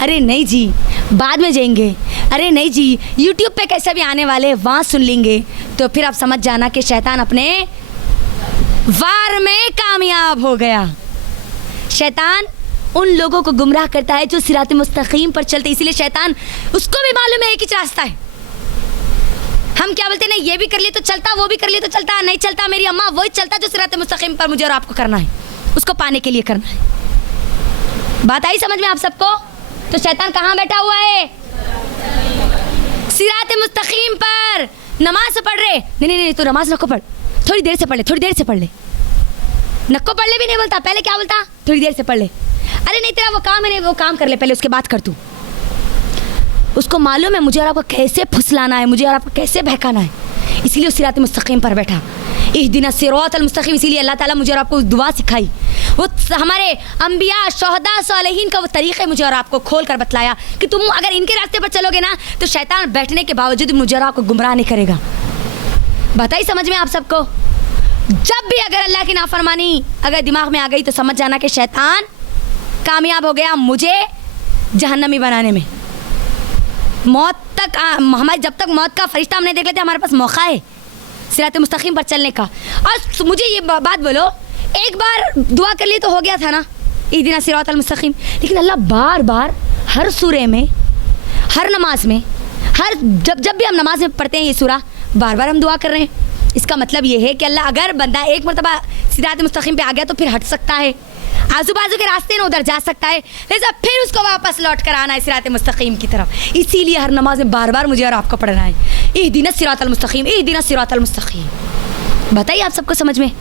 अरे नहीं जी बाद में जाएंगे, अरे नहीं जी यूट्यूब पे कैसे भी आने वाले वहाँ सुन लेंगे, तो फिर आप समझ जाना कि शैतान अपने वार में कामयाब हो गया। शैतान उन लोगों को गुमराह करता है जो सिरात मुस्तकीम पर चलते, इसलिए शैतान उसको भी मालूम है एक ही रास्ता है। हम क्या बोलते हैं, नहीं ये भी कर लिए तो चलता, वो भी कर लिए तो चलता, नहीं चलता मेरी अम्मा, वही चलता जो सिरात मुस्तकीम पर मुझे और आपको करना है, उसको पाने के लिए करना है। बात आई समझ में आप सबको? तो शैतान कहाँ बैठा हुआ है? सिरात मुस्तकीम पर। नमाज पढ़ रहे, नहीं तो नमाज नको पढ़, थोड़ी देर से पढ़ ले, थोड़ी देर से पढ़ ले। नको पढ़ ले भी नहीं बोलता, पहले क्या बोलता? थोड़ी देर से पढ़ ले। अरे नहीं तेरा वो काम है, नहीं वो काम कर ले पहले, उसके बाद कर तू। उसको मालूम है मुझे और आपको कैसे फुसलाना है, मुझे और आपको कैसे बहकाना है, इसलिए उस सिरात मुस्तकीम पर बैठा। इहदिना सिरातल मुस्तकीम, इसीलिए अल्लाह ताला मुझे और आपको दुआ सिखाई, वो हमारे अंबिया शुहदा सालिहीन का वो तरीक़े मुझे और आपको खोल कर बतलाया कि तुम अगर इनके रास्ते पर चलोगे ना तो शैतान बैठने के बावजूद मुझे और आपको गुमराह नहीं करेगा। बताइए समझ में आप सबको? जब भी अगर अल्लाह की नाफरमानी अगर दिमाग में आ गई तो समझ जाना कि शैतान कामयाब हो गया मुझे जहन्नमी बनाने में। मौत तक हमारे जब तक मौत का फरिश्ता हमने देख लेते हमारे पास मौका है सिरात मुस्तकीम पर चलने का। और मुझे ये बात बोलो, एक बार दुआ कर ली तो हो गया था ना, इहदिना सिरातल मुस्तकीम, लेकिन अल्लाह बार बार हर सूरे में हर नमाज में, जब भी हम नमाज में पढ़ते हैं ये सूरा, बार बार हम दुआ कर रहे हैं। इसका मतलब ये है कि अल्लाह, अगर बंदा एक मरतबा सिरात मुस्तकीम पे आ गया तो फिर हट सकता है, आजू बाजू के रास्ते ना उधर जा सकता है, लिहाजा फिर उसको वापस लौट कर आना है सिरात मुस्तकीम की तरफ। इसीलिए हर नमाज में बार बार मुझे और आपको पढ़ना है, इहदिनस सिरातल मुस्तकीम, इहदिनस सिरातल मुस्तकीम। बताइए आप सबको समझ में?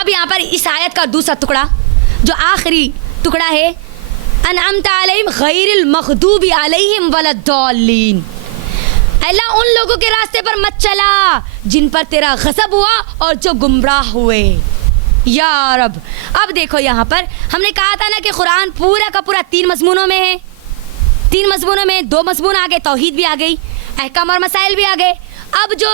अब यहाँ पर इस आयत का दूसरा टुकड़ा, जो आखिरी टुकड़ा है, अनअमता अलैहिम गैरिल मग़दूबि अलैहिम वलद्दाल्लीन, अल्लाह उन लोगों के रास्ते पर मत चला जिन पर तेरा गज़ब हुआ और जो गुमराह हुए। या रब, अब देखो यहाँ पर हमने कहा था ना कि कुरान पूरा का पूरा 3 मज़मूनों में है, 3 मज़मूनों में 2 मज़मून आ गए, तौहीद भी आ गई, अहकाम और मसाइल भी आ गए। अब जो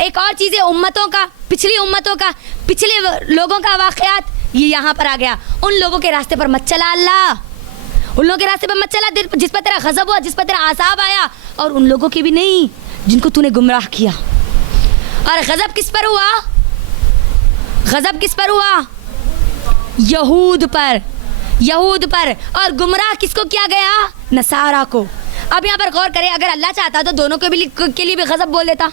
एक और चीज़ है, उम्मतों का, पिछली उम्मतों का, पिछले लोगों का वाक़यात, ये यहाँ पर आ गया। उन लोगों के रास्ते पर मत चला अल्लाह, उन लोगों के रास्ते पर मत चला जिस पर तेरा गज़ब हुआ, जिस पर तेरा आज़ाब आया, और उन लोगों के भी नहीं जिनको तूने गुमराह किया। और गज़ब किस पर हुआ? गज़ब किस पर हुआ? यहूद पर, यहूद पर। और गुमराह किसको किया गया? नसारा को। अब यहाँ पर गौर करें, अगर अल्लाह चाहता तो दोनों के लिए भी गज़ब बोल लेता,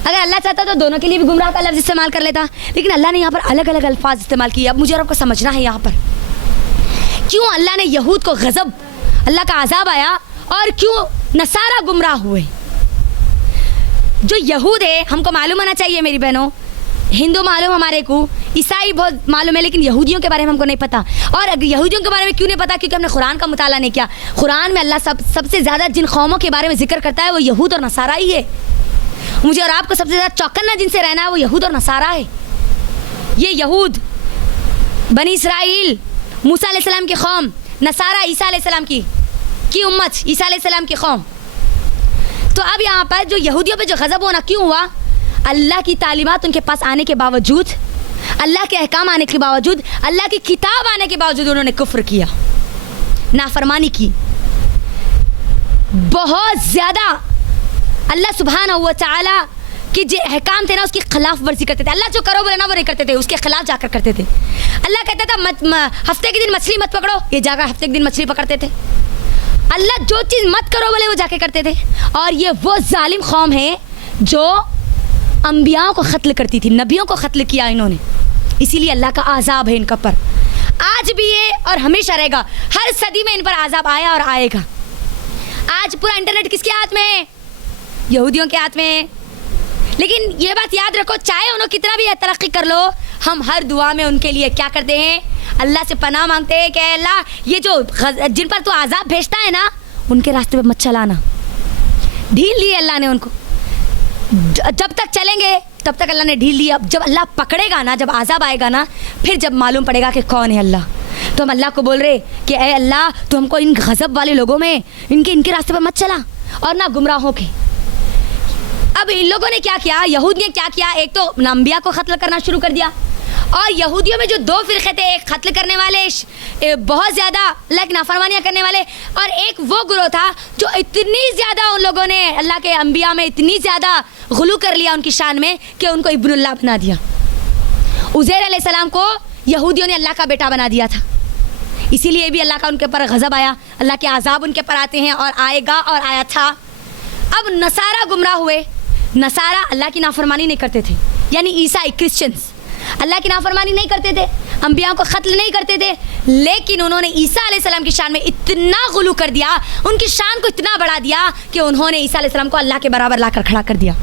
अगर अल्लाह चाहता तो दोनों के लिए भी गुमराह का लफ्ज़ इस्तेमाल कर लेता, लेकिन अल्लाह ने यहाँ पर अलग अलग अल्फाज इस्तेमाल किए। अब मुझे और आपको समझना है यहाँ पर क्यों अल्लाह ने यहूद को गज़ब, अल्लाह का आज़ाब आया, और क्यों नसारा गुमराह हुए। जो यहूद है, हमको मालूम होना चाहिए मेरी बहनों, हिंदू मालूम हमारे को, ईसाई बहुत मालूम है, लेकिन यहूदियों के बारे में हमको नहीं पता। और अगर यहूदियों के बारे में क्यों नहीं पता? क्योंकि हमने कुरान का मुताला नहीं किया। कुरान में अल्लाह सबसे ज़्यादा जिन कौमों के बारे में जिक्र करता है वो यहूद और नसारा ही है। मुझे और आपको सबसे ज़्यादा चौकन्ना जिनसे रहना है वो यहूद और नसारा है। ये यहूद बनी इसराइल, मूसा अलैहिस्सलाम की कौम, नसारा ईसा अलैहिस्सलाम की उम्मत, ईसा अलैहिस्सलाम की कौम। तो अब यहाँ पर जो यहूदियों पे जो गज़ब होना क्यों हुआ? अल्लाह की तालीमात उनके पास आने के बावजूद, अल्लाह के अहकाम आने के बावजूद, अल्लाह की किताब आने के बावजूद उन्होंने कुफ्र किया, नाफरमानी की। बहुत ज़्यादा अल्लाह सुब्हानहू व तआला कि जो अहकाम थे ना उसकी खिलाफ वर्जी करते थे। अल्लाह जो करो बोले ना वो नहीं करते थे, उसके खिलाफ जाकर करते थे। अल्लाह कहता था हफ्ते के दिन मछली मत पकड़ो, ये जाकर हफ्ते के दिन मछली पकड़ते थे। अल्लाह जो चीज़ मत करो बोले वो जाके करते थे। और ये वो जालिम कौम है जो अंबियाओं को क़त्ल करती थी, नबियों को क़त्ल किया इन्होंने, इसीलिए अल्लाह का आज़ाब है इनका पर। आज भी है और हमेशा रहेगा, हर सदी में इन पर आज़ाब आया और आएगा। आज पूरा इंटरनेट किसके हाथ में है? यहूदियों के हाथ में है। लेकिन ये बात याद रखो, चाहे उन्होंने कितना भी तरक्की कर लो, हम हर दुआ में उनके लिए क्या करते हैं? अल्लाह से पनाह मांगते हैं कि अल्लाह ये जो जिन पर तो आज़ाब भेजता है ना, उनके रास्ते पे मत चलाना। ढील ली अल्लाह ने उनको, जब तक चलेंगे तब तक अल्लाह ने ढील ली। अब जब अल्लाह पकड़ेगा ना, जब आज़ाब आएगा ना, फिर जब मालूम पड़ेगा कि कौन है अल्लाह, तो हम अल्लाह को बोल रहे कि ए अल्लाह तो हमको इन गज़ब वाले लोगों में इनके रास्ते पर मत चला, और ना गुमराहों के। अब इन लोगों ने क्या किया? यहूद ने क्या किया? एक तो अंबिया को क़त्ल करना शुरू कर दिया, और यहूदियों में जो 2 फ़िरक़े थे, एक क़त्ल करने वाले, बहुत ज़्यादा अल्लाह की नाफरमानियाँ करने वाले, और एक वो गुरोह था जो इतनी ज़्यादा उन लोगों ने अल्लाह के अंबिया में इतनी ज़्यादा गुलू कर लिया उनकी शान में कि उनको इब्नुल्लाह बना दिया। उज़ैर अलैहिस्सलाम को यहूदियों ने अल्लाह का बेटा बना दिया था, इसीलिए भी अल्लाह का उनके पर गज़ब आया, अल्लाह के आज़ाब उनके पर आते हैं और आएगा और आया था। अब नसारा गुमराह हुए। नसारा अल्लाह की नाफरमानी नहीं करते थे, यानी ईसाई क्रिश्चियंस अल्लाह की नाफरमानी नहीं करते थे, अंबियाओं को क़त्ल नहीं करते थे, लेकिन उन्होंने ईसा अलैहिस्सलाम की शान में इतना गुलू कर दिया, उनकी शान को इतना बढ़ा दिया कि उन्होंने ईसा अलैहिस्सलाम को अल्लाह के बराबर लाकर खड़ा कर दिया,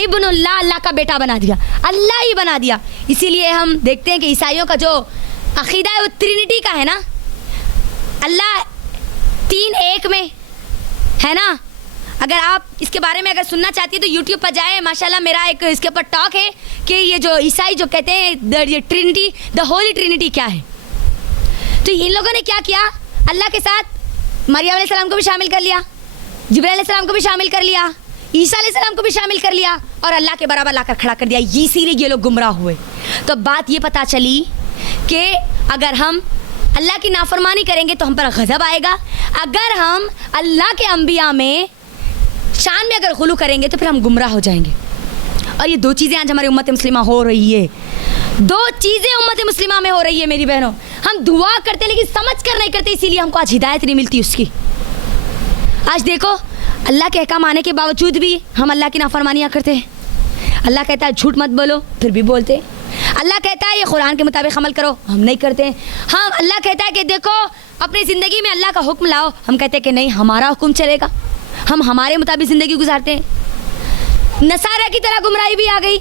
इब्नुल्लाह, अल्लाह का बेटा बना दिया, अल्लाह ही बना दिया। इसीलिए हम देखते हैं कि ईसाइयों का जो अक़ीदा है वो ट्रिनिटी का है ना, अल्लाह 3 एक में है ना। अगर आप इसके बारे में अगर सुनना चाहती है तो यूट्यूब पर जाए, माशाल्लाह मेरा एक इसके ऊपर टॉक है कि ये जो ईसाई जो कहते हैं ये ट्रिनिटी, द होली ट्रिनिटी क्या है। तो इन लोगों ने क्या किया? अल्लाह के साथ मरियम अलैहिस्सलाम को भी शामिल कर लिया, जिब्राइल अलैहिस्सलाम को भी शामिल कर लिया, ईसा अलैहिस्सलाम को भी शामिल कर लिया, और अल्लाह के बराबर लाकर खड़ा कर दिया। इसीलिए ये लोग गुमराह हुए। तो बात ये पता चली कि अगर हम अल्लाह की नाफरमानी करेंगे तो हम पर गज़ब आएगा, अगर हम अल्लाह के अंबिया में शान में अगर गुलू करेंगे तो फिर हम गुमराह हो जाएंगे। और ये 2 चीज़ें आज हमारी उम्मत मुस्लिमा हो रही है, 2 चीज़ें उम्मत मुस्लिमा में हो रही है मेरी बहनों। हम दुआ करते लेकिन समझ कर नहीं करते, इसीलिए हमको आज हिदायत नहीं मिलती उसकी। आज देखो अल्लाह के अहकाम आने के बावजूद भी हम अल्लाह की नाफरमानियाँ करते हैं। अल्लाह कहता है झूठ मत बोलो, फिर भी बोलते हैं। अल्लाह कहता है ये कुरान के मुताबिक अमल करो, हम नहीं करते हैं। हम अल्लाह कहता है कि देखो अपनी ज़िंदगी में अल्लाह का हुक्म लाओ, हम कहते हैं कि नहीं हमारा हुक्म चलेगा, हम हमारे मुताबिक ज़िंदगी गुजारते हैं। नसारा की तरह गुमराही भी आ गई।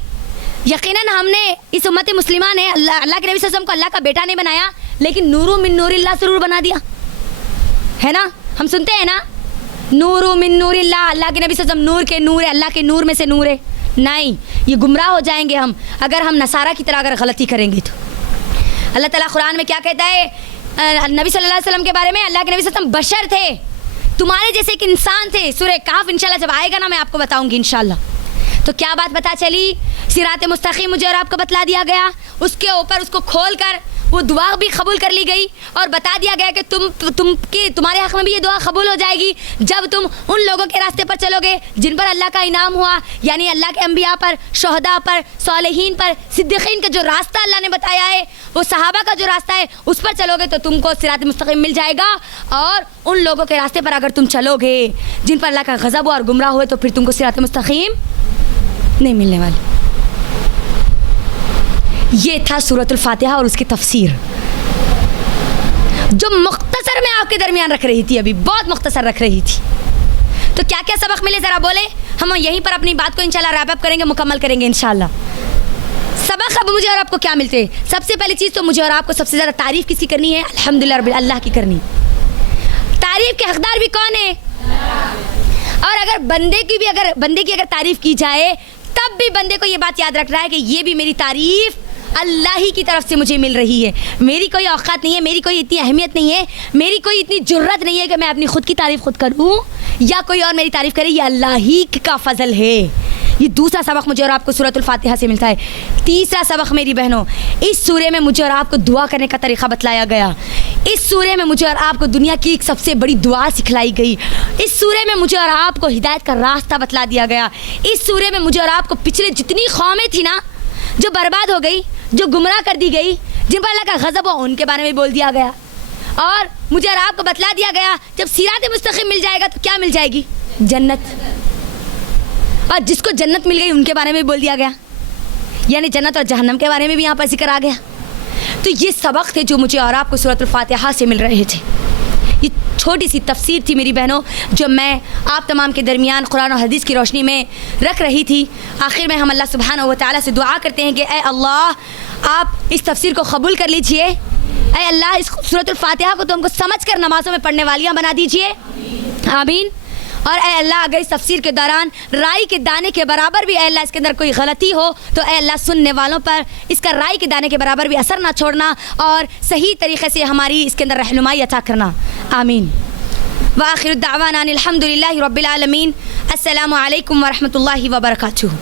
यकीनन हमने इस उम्मत मुस्लिमा ने अल्लाह के नबी सल्लल्लाहु अलैहि वसल्लम को अल्लाह का बेटा नहीं बनाया, लेकिन नूरु मिन नूरिल्लाह ज़रूर बना दिया है ना। हम सुनते हैं ना, नूरु मिन नूरिल्लाह, अल्लाह के नबी सल्लल्लाहु अलैहि वसल्लम नूर के नूर है, अल्लाह के नूर में से नूर है। नहीं, ये गुमराह हो जाएंगे हम अगर हम नसारा की तरह अगर गलती करेंगे तो। अल्लाह ताला कुरान में क्या कहता है नबी सल्लल्लाहु अलैहि वसल्लम के बारे में? अल्लाह के नबी सल्लल्लाहु अलैहि वसल्लम बशर थे, तुम्हारे जैसे एक इंसान थे। सूरह काफ इंशाल्लाह जब आएगा ना मैं आपको बताऊंगी इंशाल्लाह। तो क्या बात पता चली? सिरात मुस्तकीम मुझे और आपको बतला दिया गया, उसके ऊपर उसको खोल कर वो दुआ भी कबूल कर ली गई और बता दिया गया कि तुम्हारे हक़ में भी ये दुआ कबूल हो जाएगी जब तुम उन लोगों के रास्ते पर चलोगे जिन पर अल्लाह का इनाम हुआ, यानी अल्लाह के अंबिया पर, शहदा पर, सालिहीन पर, सिद्दीकीन का जो रास्ता अल्लाह ने बताया है, वो सहाबा का जो रास्ता है, उस पर चलोगे तो तुमको सिरात मुस्तकीम मिल जाएगा। और उन लोगों के रास्ते पर अगर तुम चलोगे जिन पर अल्लाह का गज़ब हुआ और गुमराह हुए, तो फिर तुमको सिरात मुस्तकीम नहीं मिलने वाली। ये था सूरतुल फातिहा और उसकी तफसीर, जो मुख्तसर में आपके दरमियान रख रही थी, अभी बहुत मुख्तसर रख रही थी। तो क्या क्या सबक मिले ज़रा बोले? हम यहीं पर अपनी बात को इंशाल्लाह रैप अप करेंगे, मुकम्मल करेंगे इंशाल्लाह। सबक अब मुझे और आपको क्या मिलते हैं? सबसे पहली चीज़ तो मुझे और आपको सबसे ज़्यादा तारीफ़ किसकी करनी है? अल्हम्दुलिल्लाह रब्बिल अल्लाह की करनी। तारीफ़ के हकदार भी कौन है? और अगर बंदे की अगर तारीफ़ की जाए तब भी बंदे को ये बात याद रखना है कि ये भी मेरी तारीफ़ अल्लाह ही की तरफ से मुझे मिल रही है। मेरी कोई औकात नहीं है, मेरी कोई इतनी अहमियत नहीं है, मेरी कोई इतनी जुर्रत नहीं है कि मैं अपनी खुद की तारीफ़ खुद करूँ या कोई और मेरी तारीफ़ करे। ये अल्लाह ही का फ़ज़ल है। ये दूसरा सबक मुझे और आपको सूरतुल फातिहा से मिलता है। तीसरा सबक मेरी बहनों, इस सूरे में मुझे और आपको दुआ करने का तरीक़ा बतलाया गया। इस सूरे में मुझे और आपको दुनिया की एक सबसे बड़ी दुआ सिखलाई गई। इस सूरे में मुझे और आपको हिदायत का रास्ता बतला दिया गया। इस सूरे में मुझे और आपको पिछले जितनी कौमें थी ना जो बर्बाद हो गई, जो गुमराह कर दी गई, जिन पर अल्लाह का गज़ब हो, उनके बारे में बोल दिया गया। और मुझे और आपको बतला दिया गया जब सिरात मुस्तकीम मिल जाएगा तो क्या मिल जाएगी? जन्नत। और जिसको जन्नत मिल गई उनके बारे में बोल दिया गया, यानी जन्नत और जहन्नम के बारे में भी यहाँ पर जिक्र आ गया। तो ये सबक थे जो मुझे और आपको सूरतुल फातिहा से मिल रहे थे। ये छोटी सी तफसीर थी मेरी बहनों, जो मैं आप तमाम के दरमियान कुरान और हदीस की रोशनी में रख रही थी। आखिर में हम अल्लाह सुब्हानहू व तआला से दुआ करते हैं कि ए अल्लाह, आप इस तफसीर को कबूल कर लीजिए। ए अल्लाह, इस सूरतुल फातिहा को तो हमको समझ कर नमाज़ों में पढ़ने वालियाँ बना दीजिए, आमीन। और ए अल्लाह, अगर इस तफसीर के दौरान राई के दाने के बराबर भी ए अल्लाह इसके अंदर कोई गलती हो तो ए अल्लाह सुनने वालों पर इसका राई के दाने के बराबर भी असर ना छोड़ना और सही तरीक़े से हमारी इसके अंदर रहनुमाई अता करना, आमीन। व आखिरु दावाना अनिल हम्दुलिल्लाहि रब्बिल आलमीन। अस्सलामु अलैकुम व रहमतुल्लाहि व बरकातुहू।